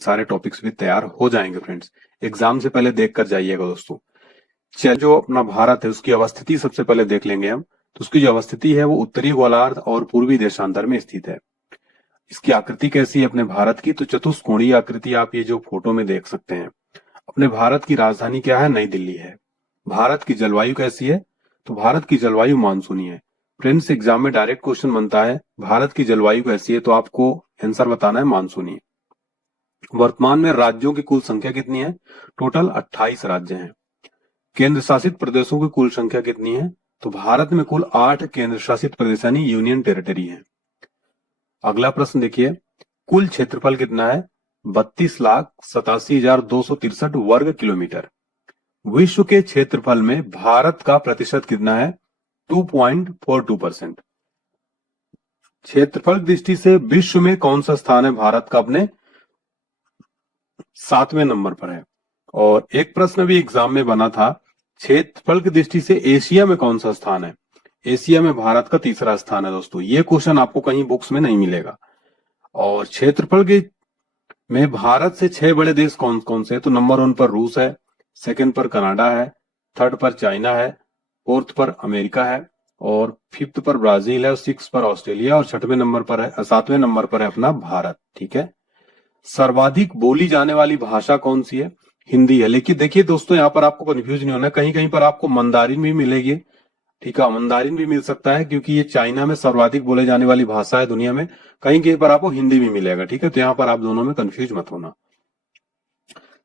सारे टॉपिक्स भी तैयार हो जाएंगे फ्रेंड्स। एग्जाम से पहले देख कर जाइएगा दोस्तों। चल, जो अपना भारत है उसकी अवस्थिति सबसे पहले देख लेंगे हम। तो उसकी जो अवस्थिति है वो उत्तरी गोलार्ध और पूर्वी देशांतर में स्थित है। इसकी आकृति कैसी है अपने भारत की? तो चतुष्कोणीय आकृति आप ये जो फोटो में देख सकते हैं। अपने भारत की राजधानी क्या है? नई दिल्ली है। भारत की जलवायु कैसी है? तो भारत की जलवायु मानसूनी है। फ्रेंड्स, एग्जाम में डायरेक्ट क्वेश्चन बनता है भारत की जलवायु कैसी है, तो आपको आंसर बताना है मानसूनी। वर्तमान में राज्यों की कुल संख्या कितनी है? टोटल 28 राज्य हैं। केंद्र शासित प्रदेशों की कुल संख्या कितनी है? तो भारत में कुल 8 केंद्र शासित प्रदेश यानी यूनियन टेरिटरी है। अगला प्रश्न देखिए, कुल क्षेत्रफल कितना है? 32,87,263 वर्ग किलोमीटर। विश्व के क्षेत्रफल में भारत का प्रतिशत कितना है? 2.42%। क्षेत्रफल की दृष्टि से विश्व में कौन सा स्थान है भारत का? अपने 7वें नंबर पर है। और एक प्रश्न भी एग्जाम में बना था, क्षेत्रफल की दृष्टि से एशिया में कौन सा स्थान है? एशिया में भारत का 3रा स्थान है दोस्तों। ये क्वेश्चन आपको कहीं बुक्स में नहीं मिलेगा। और क्षेत्रफल के में भारत से 6 बड़े देश कौन कौन से? तो नंबर 1 पर रूस है, सेकंड पर कनाडा है, थर्ड पर चाइना है, फोर्थ पर अमेरिका है, और फिफ्थ पर ब्राजील है, और 6 पर ऑस्ट्रेलिया, और 7वें नंबर पर है अपना भारत। ठीक है। सर्वाधिक बोली जाने वाली भाषा कौन सी है? हिंदी है। लेकिन देखिए दोस्तों, यहाँ पर आपको कंफ्यूज नहीं होना, कहीं कहीं पर आपको मंदारिन भी मिलेगी। ठीक है, मंदारिन भी मिल सकता है क्योंकि ये चाइना में सर्वाधिक बोले जाने वाली भाषा है दुनिया में। कहीं कहीं पर आपको हिंदी भी मिलेगा। ठीक है, तो यहाँ पर आप दोनों में कंफ्यूज मत होना।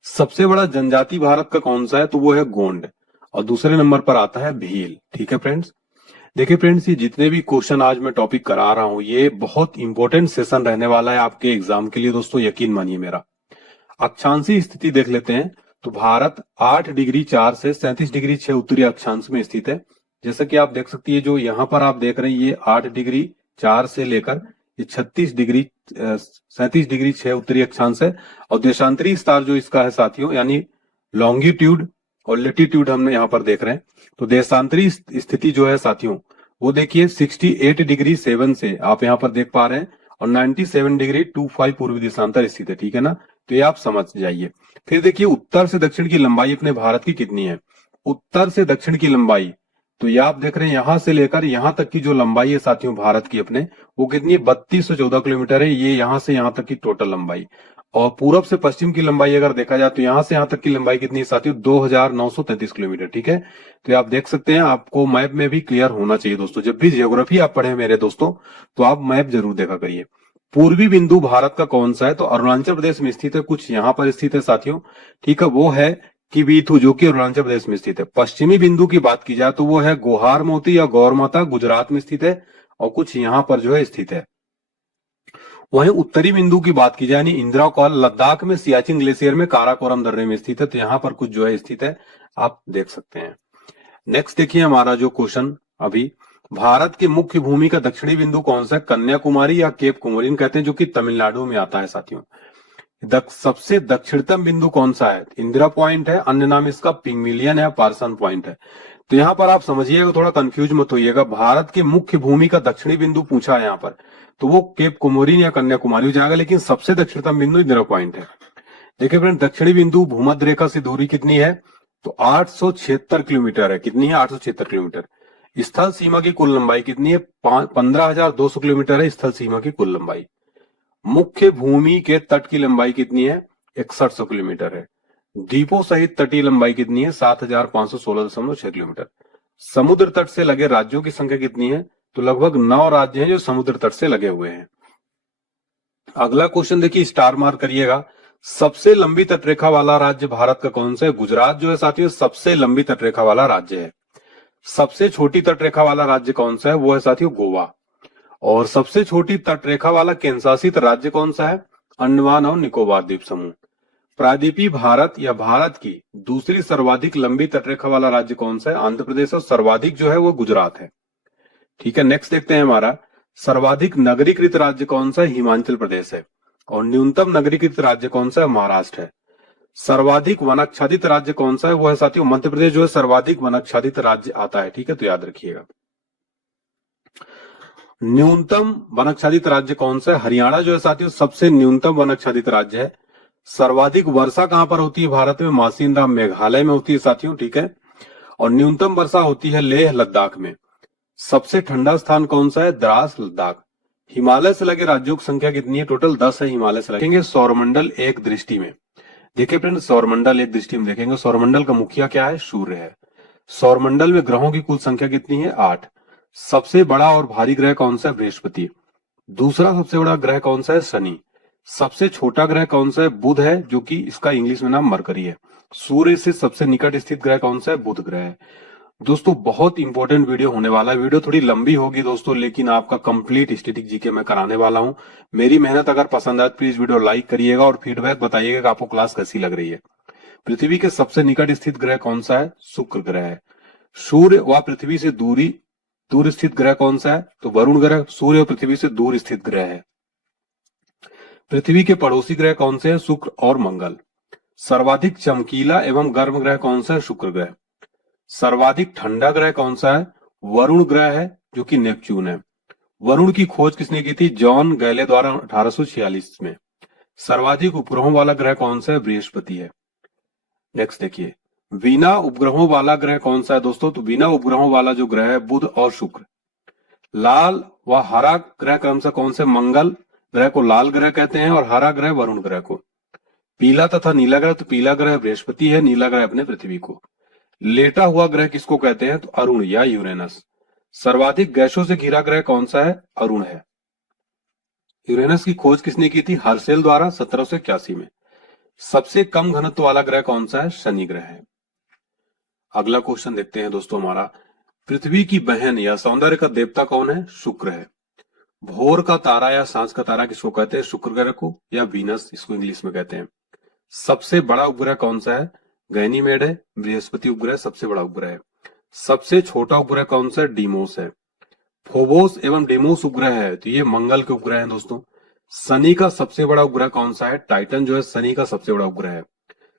सबसे बड़ा जनजाति भारत का कौन सा है? तो वो है गोंड, और दूसरे नंबर पर आता है भील। ठीक है फ्रेंड्स, देखिए फ्रेंड्स, ये जितने भी क्वेश्चन आज मैं टॉपिक करा रहा हूं ये बहुत इंपॉर्टेंट सेशन रहने वाला है आपके एग्जाम के लिए दोस्तों, यकीन मानिए मेरा। अक्षांशीय स्थिति देख लेते हैं। तो भारत 8 डिग्री 4 से 37 डिग्री 6 उत्तरी अक्षांश में स्थित है। जैसा कि आप देख सकती है, जो यहाँ पर आप देख रहे हैं ये 8 डिग्री 4 से लेकर ये 37 डिग्री 6 उत्तरी अक्षांश है। और देशांतरी स्टार जो इसका है साथियों, यानी लॉन्गिट्यूड और लेटीट्यूड हमने यहाँ पर देख रहे हैं। तो देशांतरी स्थिति जो है साथियों, वो देखिए 68 डिग्री 7 से आप यहाँ पर देख पा रहे हैं, और 97 डिग्री 25 पूर्वी देशांतर स्थित है। ठीक है ना, तो ये आप समझ जाइए। फिर देखिए उत्तर से दक्षिण की लंबाई अपने भारत की कितनी है? उत्तर से दक्षिण की लंबाई, तो ये आप देख रहे हैं यहां से लेकर यहां तक की जो लंबाई है साथियों भारत की अपने, वो कितनी है? 3214 किलोमीटर है। ये यहां से यहां तक की टोटल लंबाई। और पूरब से पश्चिम की लंबाई अगर देखा जाए तो यहां से यहां तक की लंबाई कितनी है साथियों? 2933 किलोमीटर। ठीक है, तो ये आप देख सकते हैं। आपको मैप में भी क्लियर होना चाहिए दोस्तों। जब भी ज्योग्राफी आप पढ़े मेरे दोस्तों, तो आप मैप जरूर देखा करिए। पूर्वी बिंदु भारत का कौन सा है? तो अरुणाचल प्रदेश में स्थित है, कुछ यहाँ पर स्थित है साथियों। ठीक है, वो है किबीथु, जो कि अरुणाचल प्रदेश में स्थित है। पश्चिमी बिंदु की बात की जाए तो वो है गोहार मोती या गौर माता, गुजरात में स्थित है, और कुछ यहाँ पर जो है स्थित है। वहीं उत्तरी बिंदु की बात की जाए यानी इंदिरा कॉल, लद्दाख में सियाचिन ग्लेशियर में काराकोरम दर्रे में स्थित है। तो यहाँ पर कुछ जो है स्थित है, आप देख सकते हैं। नेक्स्ट देखिए हमारा जो क्वेश्चन अभी, भारत की मुख्य भूमि का दक्षिणी बिंदु कौन सा है? कन्याकुमारी या केप कोमोरिन कहते हैं, जो कि तमिलनाडु में आता है साथियों। सबसे दक्षिणतम बिंदु कौन सा है? इंदिरा पॉइंट है, अन्य नाम इसका पिग्मिलियन है, पार्सन पॉइंट है। तो यहाँ पर आप समझिएगा, थोड़ा कंफ्यूज मत होइएगा। भारत के मुख्य भूमि का दक्षिणी बिंदु पूछा है यहाँ पर, तो वो केप कोमोरिन या कन्याकुमारी हो जाएगा, लेकिन सबसे दक्षिणतम बिंदु इंदिरा पॉइंट है। देखिए फ्रेंड, दक्षिणी बिंदु भूमध्य रेखा से दूरी कितनी है? तो 876 किलोमीटर है। कितनी है? 876 किलोमीटर। स्थल सीमा की कुल लंबाई कितनी है? 15,200 किलोमीटर है स्थल सीमा की कुल लंबाई। मुख्य भूमि के तट की लंबाई कितनी है? 6100 किलोमीटर है। द्वीपों सहित तटीय लंबाई कितनी है? 7,516.6 किलोमीटर। समुद्र तट से लगे राज्यों की संख्या कितनी है? तो लगभग 9 राज्य हैं जो समुद्र तट से लगे हुए हैं। अगला क्वेश्चन देखिए, स्टार मार्क करिएगा। सबसे लंबी तटरेखा वाला राज्य भारत का कौन सा है? गुजरात जो है साथियों सबसे लंबी तटरेखा वाला राज्य है। सबसे छोटी तटरेखा वाला राज्य कौन सा है? वो है साथियों गोवा। और सबसे छोटी तटरेखा वाला केंद्र शासित राज्य कौन सा है? अंडमान और निकोबार द्वीप समूह। प्रायद्वीपीय भारत या भारत की दूसरी सर्वाधिक लंबी तटरेखा वाला राज्य कौन सा है? आंध्र प्रदेश। और सर्वाधिक जो है वो गुजरात है। ठीक है, नेक्स्ट देखते हैं हमारा, सर्वाधिक नगरीकृत राज्य कौन सा है? हिमाचल प्रदेश है। और न्यूनतम नगरीकृत राज्य कौन सा है? महाराष्ट्र है। सर्वाधिक वनाच्छादित राज्य कौन सा है? वो है साथियों मध्य प्रदेश जो है सर्वाधिक वनाच्छादित राज्य आता है। ठीक है, तो याद रखिएगा। न्यूनतम वनाच्छादित राज्य कौन सा है? हरियाणा जो है साथियों सबसे न्यूनतम वनाच्छादित राज्य है। सर्वाधिक वर्षा कहां पर होती है भारत में? मासिन राम मेघालय में होती है साथियों, ठीक है। और न्यूनतम वर्षा होती है लेह लद्दाख में। सबसे ठंडा स्थान कौन सा है? द्रास लद्दाख। हिमालय से लगे राज्यों की संख्या कितनी है? टोटल 10 है हिमालय से लगेंगे। सौरमंडल एक दृष्टि में देखिए फ्रेंड, सौरमंडल एक दृष्टि में देखेंगे, सौरमंडल का मुखिया क्या है? सूर्य है। सौरमंडल में ग्रहों की कुल संख्या कितनी है? 8। सबसे बड़ा और भारी ग्रह कौन सा है? बृहस्पति। दूसरा सबसे बड़ा ग्रह कौन सा है? शनि। सबसे छोटा ग्रह कौन सा है? बुध है, जो कि इसका इंग्लिश में नाम मरकरी है। सूर्य से सबसे निकट स्थित ग्रह कौन सा है? बुध ग्रह है। दोस्तों बहुत इंपॉर्टेंट वीडियो होने वाला है। वीडियो थोड़ी लंबी होगी दोस्तों, लेकिन आपका कंप्लीट स्टैटिक जीके मैं कराने वाला हूं। मेरी मेहनत अगर पसंद आए प्लीज वीडियो लाइक करिएगा और फीडबैक बताइएगा कि आपको क्लास कैसी लग रही है। पृथ्वी के सबसे निकट स्थित ग्रह कौन सा है? शुक्र ग्रह है। सूर्य व पृथ्वी से दूर स्थित ग्रह कौन सा है? तो वरुण ग्रह सूर्य और पृथ्वी से दूर स्थित ग्रह है। पृथ्वी के पड़ोसी ग्रह कौन से हैं? शुक्र और मंगल। सर्वाधिक चमकीला एवं गर्म ग्रह कौन सा है? शुक्र ग्रह। सर्वाधिक ठंडा ग्रह कौन सा है? वरुण ग्रह है, जो कि नेपच्यून है। वरुण की खोज किसने की थी? जॉन गैले द्वारा 1846 में। सर्वाधिक उपग्रहों वाला ग्रह कौन सा है? बृहस्पति है। नेक्स्ट देखिए, बिना उपग्रहों वाला ग्रह कौन सा है दोस्तों? तो बिना उपग्रहों वाला जो ग्रह है बुध और शुक्र। लाल व हरा ग्रह क्रमशः कौन से? मंगल ग्रह को लाल ग्रह कहते हैं और हरा ग्रह वरुण ग्रह को। पीला तथा नीला ग्रह, तो पीला ग्रह बृहस्पति है, नीला ग्रह अपने पृथ्वी को। लेटा हुआ ग्रह किसको कहते हैं? तो अरुण या यूरेनस। सर्वाधिक गैसों से घिरा ग्रह कौन सा है? अरुण है। यूरेनस की खोज किसने की थी? हर्शेल द्वारा 1781 में। सबसे कम घनत्व वाला ग्रह कौन सा है? शनि ग्रह है। अगला क्वेश्चन देखते हैं दोस्तों हमारा, पृथ्वी की बहन या सौंदर्य का देवता कौन है? शुक्र है। भोर का तारा या सांझ का तारा किसको कहते हैं? शुक्र ग्रह को, या वीनस इसको इंग्लिश में कहते हैं। सबसे बड़ा उपग्रह कौन सा है? गैनीमेड है। बृहस्पति उपग्रह सबसे बड़ा उपग्रह है। सबसे छोटा उपग्रह कौन सा है? डीमोस है। फोबोस एवं डेमोस उपग्रह है, तो ये मंगल के उपग्रह हैं दोस्तों। शनि का सबसे बड़ा उपग्रह कौन सा है? टाइटन जो है शनि का सबसे बड़ा उपग्रह है।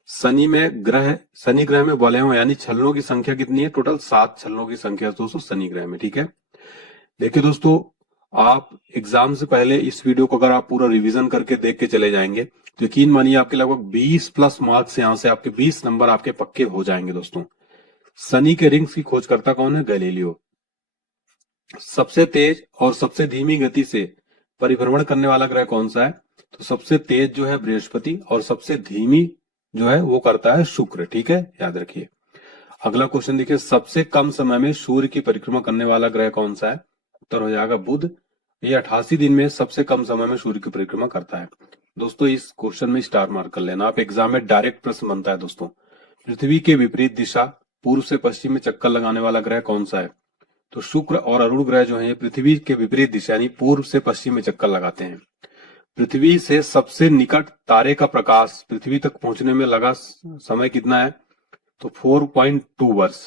शनि ग्रह में वलयों यानी छलनों की संख्या कितनी है? टोटल 7 छलनों की संख्या दोस्तों शनि ग्रह में, ठीक है। देखिए दोस्तों, आप एग्जाम से पहले इस वीडियो को अगर आप पूरा रिवीजन करके देख के चले जाएंगे तो यकीन मानिए आपके लगभग 20 प्लस मार्क्स यहां से आपके 20 नंबर आपके पक्के हो जाएंगे दोस्तों। शनि के रिंग्स की खोजकर्ता कौन है? गैलीलियो। सबसे तेज और सबसे धीमी गति से परिभ्रमण करने वाला ग्रह कौन सा है? तो सबसे तेज जो है बृहस्पति और सबसे धीमी जो है वो करता है शुक्र, ठीक है, याद रखिए। अगला क्वेश्चन देखिए, सबसे कम समय में सूर्य की परिक्रमा करने वाला ग्रह कौन सा है? उत्तर हो जाएगा बुध। ये 88 दिन में सबसे कम समय में सूर्य की परिक्रमा करता है। दोस्तों इस क्वेश्चन में स्टार मार्क कर लेना, आप एग्जाम में डायरेक्ट प्रश्न बनता है दोस्तों। पृथ्वी के विपरीत दिशा पूर्व से पश्चिम में चक्कर लगाने वाला ग्रह कौन सा है? तो शुक्र और अरुण ग्रह जो है पृथ्वी के विपरीत दिशा यानी पूर्व से पश्चिम में चक्कर लगाते हैं। पृथ्वी से सबसे निकट तारे का प्रकाश पृथ्वी तक पहुंचने में लगा समय कितना है? तो 4.2 वर्ष।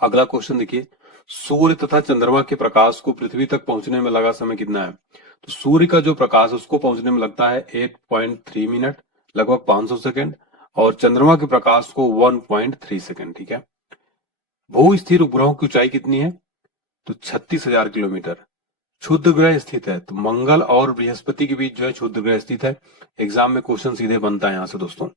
अगला क्वेश्चन देखिए, सूर्य तथा चंद्रमा के प्रकाश को पृथ्वी तक पहुंचने में लगा समय कितना है? तो सूर्य का जो प्रकाश उसको पहुंचने में लगता है 8.3 मिनट, लगभग 500 सेकेंड, और चंद्रमा के प्रकाश को 1.3 सेकेंड, ठीक है। भू स्थिर उपग्रहों की ऊंचाई कितनी है? तो 36,000 किलोमीटर। क्षुद्र ग्रह स्थित है, तो मंगल और बृहस्पति के बीच जो है क्षुद्र ग्रह स्थित है। एग्जाम में क्वेश्चन सीधे बनता है यहां से दोस्तों।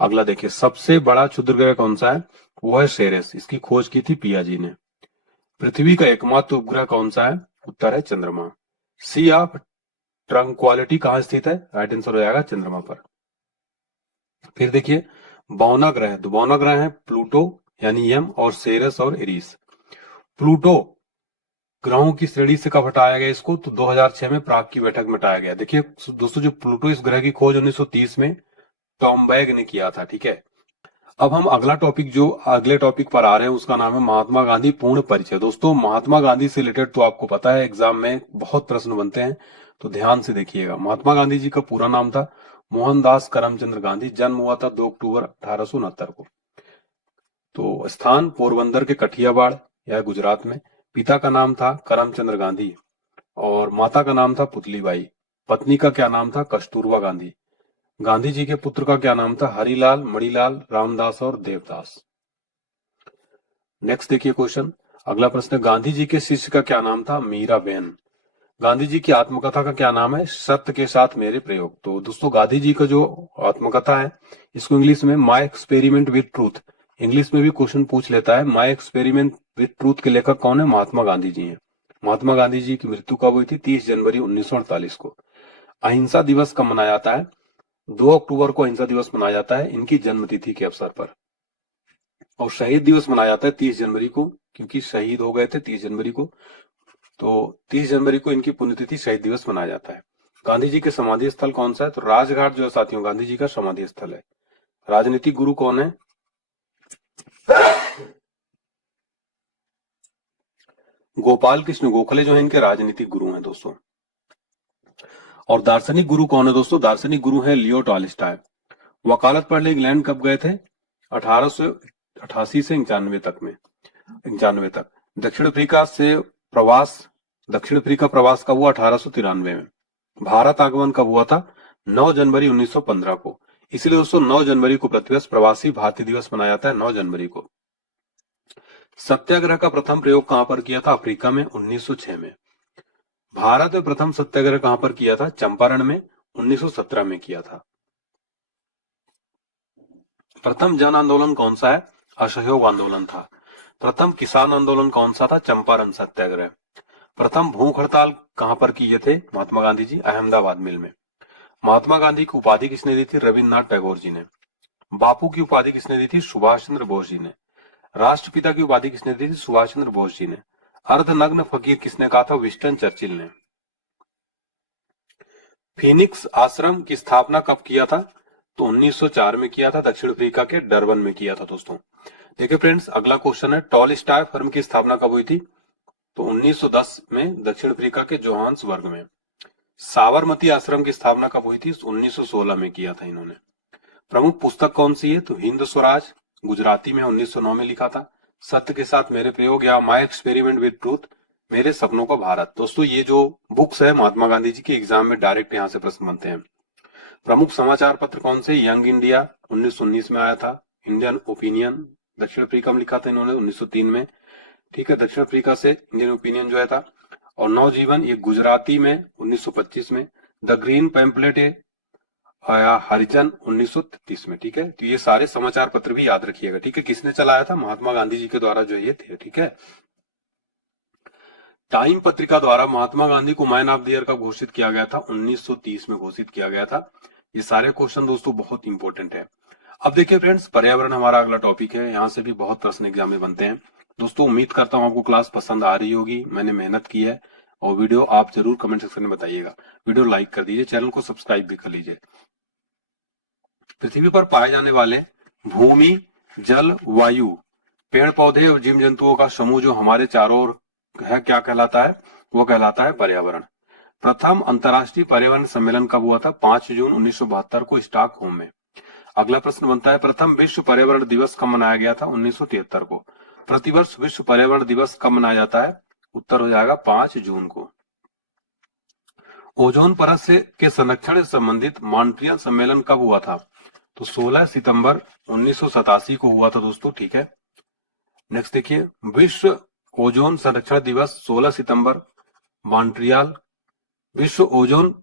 अगला देखिए, सबसे बड़ा क्षुद्र ग्रह कौन सा है? वो है सेरेस। इसकी खोज की थी पियाजी ने। पृथ्वी का एकमात्र उपग्रह कौन सा है? उत्तर है चंद्रमा। सी ऑफ ट्रंक्वालिटी कहां स्थित है? राइट आंसर हो जाएगा चंद्रमा पर। फिर देखिए, बौना ग्रह, तो बौना ग्रह है प्लूटो यानी यम, और सेरेस और एरीस। प्लूटो ग्रहों की श्रेणी से कब हटाया गया इसको? तो 2006 में प्राग की बैठक में हटाया गया। देखिए दोस्तों, जो प्लूटो इस ग्रह की खोज 1930 में टॉम बैग ने किया था, ठीक है। अब हम अगले टॉपिक पर आ रहे हैं, उसका नाम है महात्मा गांधी पूर्ण परिचय। दोस्तों महात्मा गांधी से रिलेटेड तो आपको पता है एग्जाम में बहुत प्रश्न बनते हैं, तो ध्यान से देखिएगा। महात्मा गांधी जी का पूरा नाम था मोहनदास करमचंद गांधी। जन्म हुआ था 2 अक्टूबर 1869 को। तो स्थान पोरबंदर के कठियावाड़ या गुजरात में। पिता का नाम था करमचंद्र गांधी और माता का नाम था पुतलीबाई। पत्नी का क्या नाम था? कस्तूरबा गांधी। गांधी जी के पुत्र का क्या नाम था? हरिलाल, मणिलाल, रामदास और देवदास। नेक्स्ट देखिए क्वेश्चन, अगला प्रश्न, गांधी जी के शिष्य का क्या नाम था? मीराबेन। गांधी जी की आत्मकथा का क्या नाम है? सत्य के साथ मेरे प्रयोग। तो दोस्तों गांधी जी का जो आत्मकथा है इसको इंग्लिश में my experiment with truth, English में भी क्वेश्चन पूछ लेता है। माई एक्सपेरिमेंट विद ट्रूथ के लेखक कौन है? महात्मा गांधी जी हैं। महात्मा गांधी जी की मृत्यु कब हुई थी? 30 जनवरी 1948 को। अहिंसा दिवस कब मनाया जाता है? 2 अक्टूबर को अहिंसा दिवस मनाया जाता है इनकी जन्मतिथि के अवसर पर। और शहीद दिवस मनाया जाता है 30 जनवरी को, क्योंकि शहीद हो गए थे 30 जनवरी को। तो 30 जनवरी को इनकी पुण्यतिथि शहीद दिवस मनाया जाता है। गांधी जी के समाधि स्थल कौन सा है? तो राजघाट जो है साथियों गांधी जी का समाधि स्थल है। राजनीतिक गुरु कौन है? गोपाल कृष्ण गोखले जो है इनके राजनीतिक गुरु हैं दोस्तों। और दार्शनिक गुरु कौन है दोस्तों? दार्शनिक गुरु है लियो टॉलस्टॉय। वकालत पढ़ने इंग्लैंड कब गए थे? 1888 से 91 तक। दक्षिण अफ्रीका से प्रवास, दक्षिण अफ्रीका प्रवास कब हुआ? 1893 में। भारत आगमन कब हुआ था? 9 जनवरी 1915 को। इसलिए दोस्तों 9 जनवरी को प्रतिवर्ष प्रवासी भारतीय दिवस मनाया जाता है, 9 जनवरी को। सत्याग्रह का प्रथम प्रयोग कहां पर किया था? अफ्रीका में 1906 में। भारत में प्रथम सत्याग्रह कहां पर किया था? चंपारण में 1917 में किया था। प्रथम जन आंदोलन कौन सा है? असहयोग आंदोलन था। प्रथम किसान आंदोलन कौन सा था? चंपारण सत्याग्रह। प्रथम भूख हड़ताल कहां पर किए थे महात्मा गांधी जी? अहमदाबाद मिल में। महात्मा गांधी की उपाधि किसने दी थी? रविन्द्रनाथ टैगोर जी ने। बापू की उपाधि किसने दी थी? सुभाष चंद्र बोस जी ने। राष्ट्रपिता की उपाधि किसने दी थी? सुभाष चंद्र बोस जी ने। अर्धनग्न फकीर किसने कहा था? विंस्टन चर्चिल ने। फीनिक्स आश्रम की स्थापना कब किया था? तो 1904 में किया था, दक्षिण अफ्रीका के डरबन में किया था दोस्तों। देखिए फ्रेंड्स अगला क्वेश्चन है, टॉलस्टॉय फर्म की स्थापना कब हुई थी? तो 1910 में दक्षिण अफ्रीका के जोहान्सबर्ग में। साबरमती आश्रम की स्थापना कब हुई थी? 1916 में किया था इन्होंने। प्रमुख पुस्तक कौन सी है? तो हिंद स्वराज, गुजराती में 1909 में लिखा था। सत्य के साथ मेरे प्रयोग या माई एक्सपेरिमेंट विद ट्रूथ, मेरे सपनों का भारत। दोस्तों ये जो बुक्स है महात्मा गांधी जी के एग्जाम में डायरेक्ट यहाँ से प्रश्न बनते हैं। प्रमुख समाचार पत्र कौन से? यंग इंडिया 1919 में आया था। इंडियन ओपिनियन दक्षिण अफ्रीका में लिखा था इन्होंने 1903 में। ठीक है, दक्षिण अफ्रीका से इंडियन ओपिनियन जो है था। और नवजीवन ये गुजराती में 1925 में। द ग्रीन पैम्पलेट आया हरिजन 1933 में। ठीक है, तो ये सारे समाचार पत्र भी याद रखिएगा। ठीक है, किसने चलाया था? महात्मा गांधी जी के द्वारा जो ये थे। ठीक है, टाइम पत्रिका द्वारा महात्मा गांधी को मैन ऑफ द ईयर कब घोषित किया गया था? 1930 में घोषित किया गया था। ये सारे क्वेश्चन दोस्तों बहुत इंपॉर्टेंट है। अब देखिए फ्रेंड्स, पर्यावरण हमारा अगला टॉपिक है। यहाँ से भी बहुत प्रश्न एग्जाम में बनते हैं। दोस्तों उम्मीद करता हूँ आपको क्लास पसंद आ रही होगी, मैंने मेहनत की है। और वीडियो आप जरूर कमेंट सेक्शन में बताइएगा। वीडियो लाइक कर दीजिए, चैनल को सब्सक्राइब भी कर लीजिए। पृथ्वी पर पाए जाने वाले भूमि, जल, वायु, पेड़ पौधे और जीव जंतुओं का समूह जो हमारे चारों ओर है, क्या कहलाता है? वो कहलाता है पर्यावरण। प्रथम अंतर्राष्ट्रीय पर्यावरण सम्मेलन कब हुआ था? 5 जून 1972 को स्टॉकहोम में। अगला प्रश्न बनता है, प्रथम विश्व पर्यावरण दिवस कब मनाया गया था? 1973 को। प्रतिवर्ष विश्व पर्यावरण दिवस कब मनाया जाता है? उत्तर हो जाएगा 5 जून को। ओजोन परत से के संरक्षण से संबंधित मॉन्ट्रियल सम्मेलन कब हुआ था? तो 16 सितंबर 1987 को हुआ था दोस्तों। ठीक है, नेक्स्ट देखिए, विश्व ओजोन संरक्षण दिवस 16 सितंबर मॉन्ट्रियल। विश्व ओजोन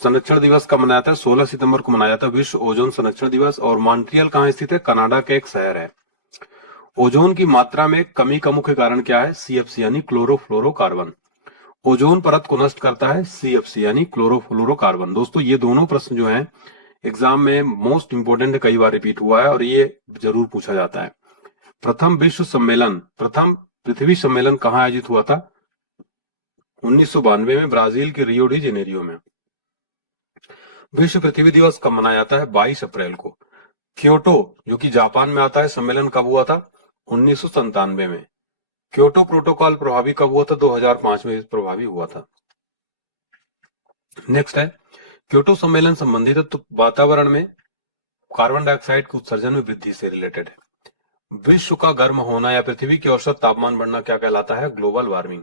संरक्षण दिवस कब मनाया था? 16 सितंबर को मनाया था विश्व ओजोन संरक्षण दिवस। और मॉन्ट्रियल कहाँ स्थित है? कनाडा के एक शहर है। ओजोन की मात्रा में कमी का मुख्य कारण क्या है? सीएफसी यानी क्लोरोफ्लोरोकार्बन। ओजोन परत को नष्ट करता है सीएफसी यानी क्लोरोफ्लोरोकार्बन। दोस्तों ये दोनों प्रश्न जो हैं एग्जाम में मोस्ट इंपोर्टेंट, कई बार रिपीट हुआ है और ये जरूर पूछा जाता है। प्रथम विश्व सम्मेलन, प्रथम पृथ्वी सम्मेलन कहाँ आयोजित हुआ था? 1992 में ब्राजील के रियो डी जेनेरियो में। विश्व पृथ्वी दिवस कब मनाया जाता है? 22 अप्रैल को। क्योटो जो कि जापान में आता है, सम्मेलन कब हुआ था? 1997 में। क्योटो प्रोटोकॉल प्रभावी कब हुआ था? 2005 में प्रभावी हुआ था। नेक्स्ट है, क्योटो सम्मेलन संबंधित है तो वातावरण में कार्बन डाइऑक्साइड के उत्सर्जन में वृद्धि से रिलेटेड है। विश्व का गर्म होना या पृथ्वी की औसत तापमान बढ़ना क्या कहलाता है? Global warming.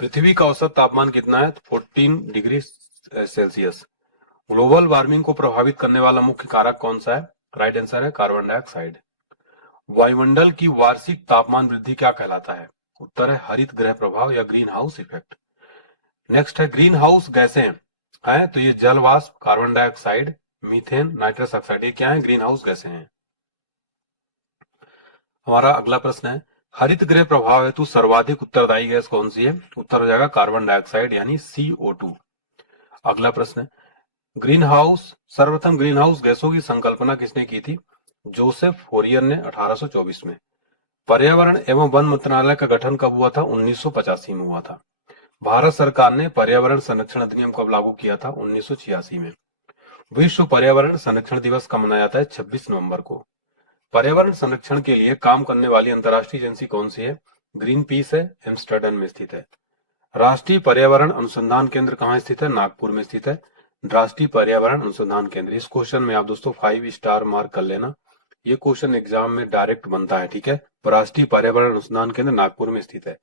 पृथ्वी का औसत तापमान कितना है? 14 डिग्री सेल्सियस। ग्लोबल वार्मिंग को प्रभावित करने वाला मुख्य कारक कौन सा है? राइट आंसर है कार्बन डाइऑक्साइड। वायुमंडल की वार्षिक तापमान वृद्धि क्या कहलाता है? उत्तर है हरित गृह प्रभाव या ग्रीन हाउस इफेक्ट। नेक्स्ट है ग्रीन हाउस गैसें हैं, तो ये जल वाष्प, carbon dioxide, methane, nitrous oxide, ये क्या है? ग्रीन हाउस गैसें हैं। हमारा अगला प्रश्न है हरित गृह प्रभाव हेतु सर्वाधिक उत्तरदायी गैस कौन सी है? उत्तर हो जाएगा कार्बन डाइऑक्साइड यानी CO2। अगला प्रश्न है सर्वप्रथम ग्रीन हाउस गैसों की संकल्पना किसने की थी? जोसेफ फोरियर ने 1824 में। पर्यावरण एवं वन मंत्रालय का गठन कब हुआ था? 1985 में हुआ था। भारत सरकार ने पर्यावरण संरक्षण अधिनियम कब लागू किया था? 1986 में। विश्व पर्यावरण संरक्षण दिवस कब मनाया जाता है? 26 नवंबर को। पर्यावरण संरक्षण के लिए काम करने वाली अंतर्राष्ट्रीय एजेंसी कौन सी है? ग्रीन पीस है, एम्स्टर्डम में स्थित है। राष्ट्रीय पर्यावरण अनुसंधान केंद्र कहाँ स्थित है? नागपुर में स्थित है राष्ट्रीय पर्यावरण अनुसंधान केंद्र। इस क्वेश्चन में आप दोस्तों 5 स्टार मार्क कर लेना, ये क्वेश्चन एग्जाम में डायरेक्ट बनता है, ठीक है। राष्ट्रीय पर्यावरण अनुसंधान केंद्र नागपुर में स्थित है।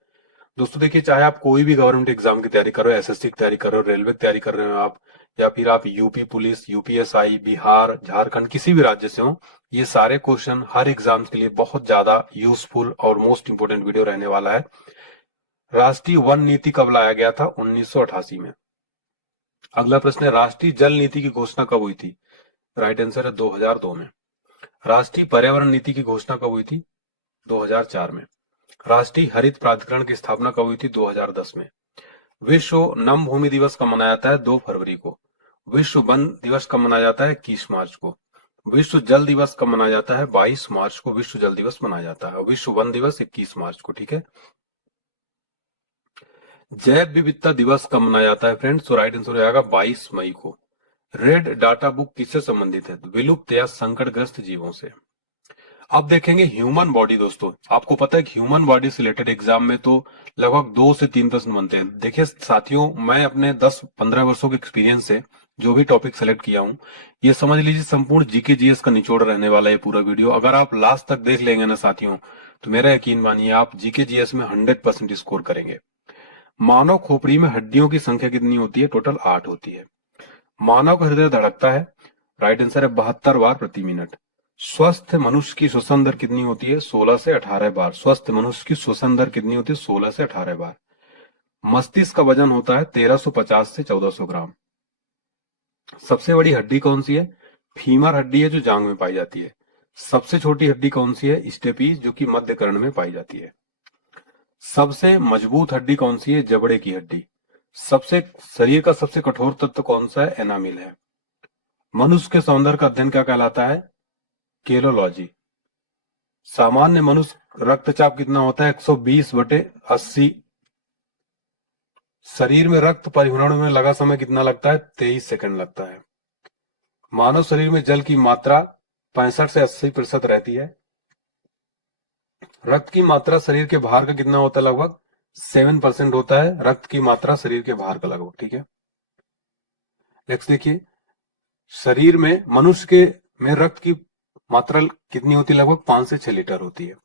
दोस्तों देखिए, चाहे आप कोई भी गवर्नमेंट एग्जाम की तैयारी करो, एसएससी की तैयारी कर रहे हो, रेलवे की तैयारी कर रहे हो आप, या फिर आप UP police, UPSI, Bihar, Jharkhand, किसी भी राज्य से हो, ये सारे क्वेश्चन हर एग्जाम के लिए बहुत ज्यादा यूजफुल और मोस्ट इंपोर्टेंट वीडियो रहने वाला है। राष्ट्रीय वन नीति कब लाया गया था? 1988 में। अगला प्रश्न है राष्ट्रीय जल नीति की घोषणा कब हुई थी? राइट आंसर है 2002 में। राष्ट्रीय पर्यावरण नीति की घोषणा कब हुई थी? 2004 में। राष्ट्रीय हरित प्राधिकरण की स्थापना कब हुई थी? 2010 में। विश्व नम भूमि दिवस कब मनाया जाता है? 2 फरवरी को। विश्व वन दिवस कब मनाया जाता है? 21 मार्च को। विश्व जल दिवस कब मनाया जाता है? 22 मार्च को विश्व जल दिवस मनाया जाता है। विश्व वन दिवस 21 मार्च को, ठीक है। जैव विविधता दिवस कब मनाया जाता है फ्रेंड्स? तो राइट आंसर हो जाएगा 22 मई को। रेड डाटा बुक किससे संबंधित है? विलुप्त या संकटग्रस्त जीवों से। अब देखेंगे ह्यूमन बॉडी। दोस्तों आपको पता है कि ह्यूमन बॉडी से रिलेटेड एग्जाम में तो लगभग 2 से 3 प्रश्न बनते हैं। देखिए साथियों, मैं अपने 10-15 वर्षों के एक्सपीरियंस से जो भी टॉपिक सेलेक्ट किया हूं, ये समझ लीजिए संपूर्ण जीके जीएस का निचोड़ रहने वाला है पूरा वीडियो। अगर आप लास्ट तक देख लेंगे ना साथियों, तो मेरा यकीन मानिए आप जीके जीएस में 100% स्कोर करेंगे। मानव खोपड़ी में हड्डियों की संख्या कितनी होती है? टोटल 8 होती है। मानव का हृदय धड़कता है, राइट आंसर है 72 बार प्रति मिनट। स्वस्थ मनुष्य की श्वसन दर कितनी होती है? 16 से 18 बार। स्वस्थ मनुष्य की श्वसन दर कितनी होती है? 16 से 18 बार। मस्तिष्क का वजन होता है 1350 से 1400 ग्राम। सबसे बड़ी हड्डी कौन सी है? फीमर हड्डी है, जो जांग में पाई जाती है। सबसे छोटी हड्डी कौन सी है? स्टेपीज, जो कि मध्य कर्ण में पाई जाती है। सबसे मजबूत हड्डी कौन सी है? जबड़े की हड्डी। शरीर का सबसे कठोर तत्व कौन सा है? एनामिल है। मनुष्य के सौंदर्य का अध्ययन क्या कहलाता है? केलोलॉजी। सामान्य मनुष्य रक्तचाप कितना होता है? 120/80। शरीर में रक्त परिभ्रमण में लगा समय कितना लगता है? 23 सेकंड लगता है। मानव शरीर में जल की मात्रा 65 से 80% रहती है। रक्त की मात्रा शरीर के भार का कितना होता है? लगभग 7% होता है रक्त की मात्रा शरीर के भार का लगभग, ठीक है। नेक्स्ट देखिए, शरीर में मनुष्य के में रक्त की मात्रा कितनी होती है? लगभग 5 से 6 लीटर होती है।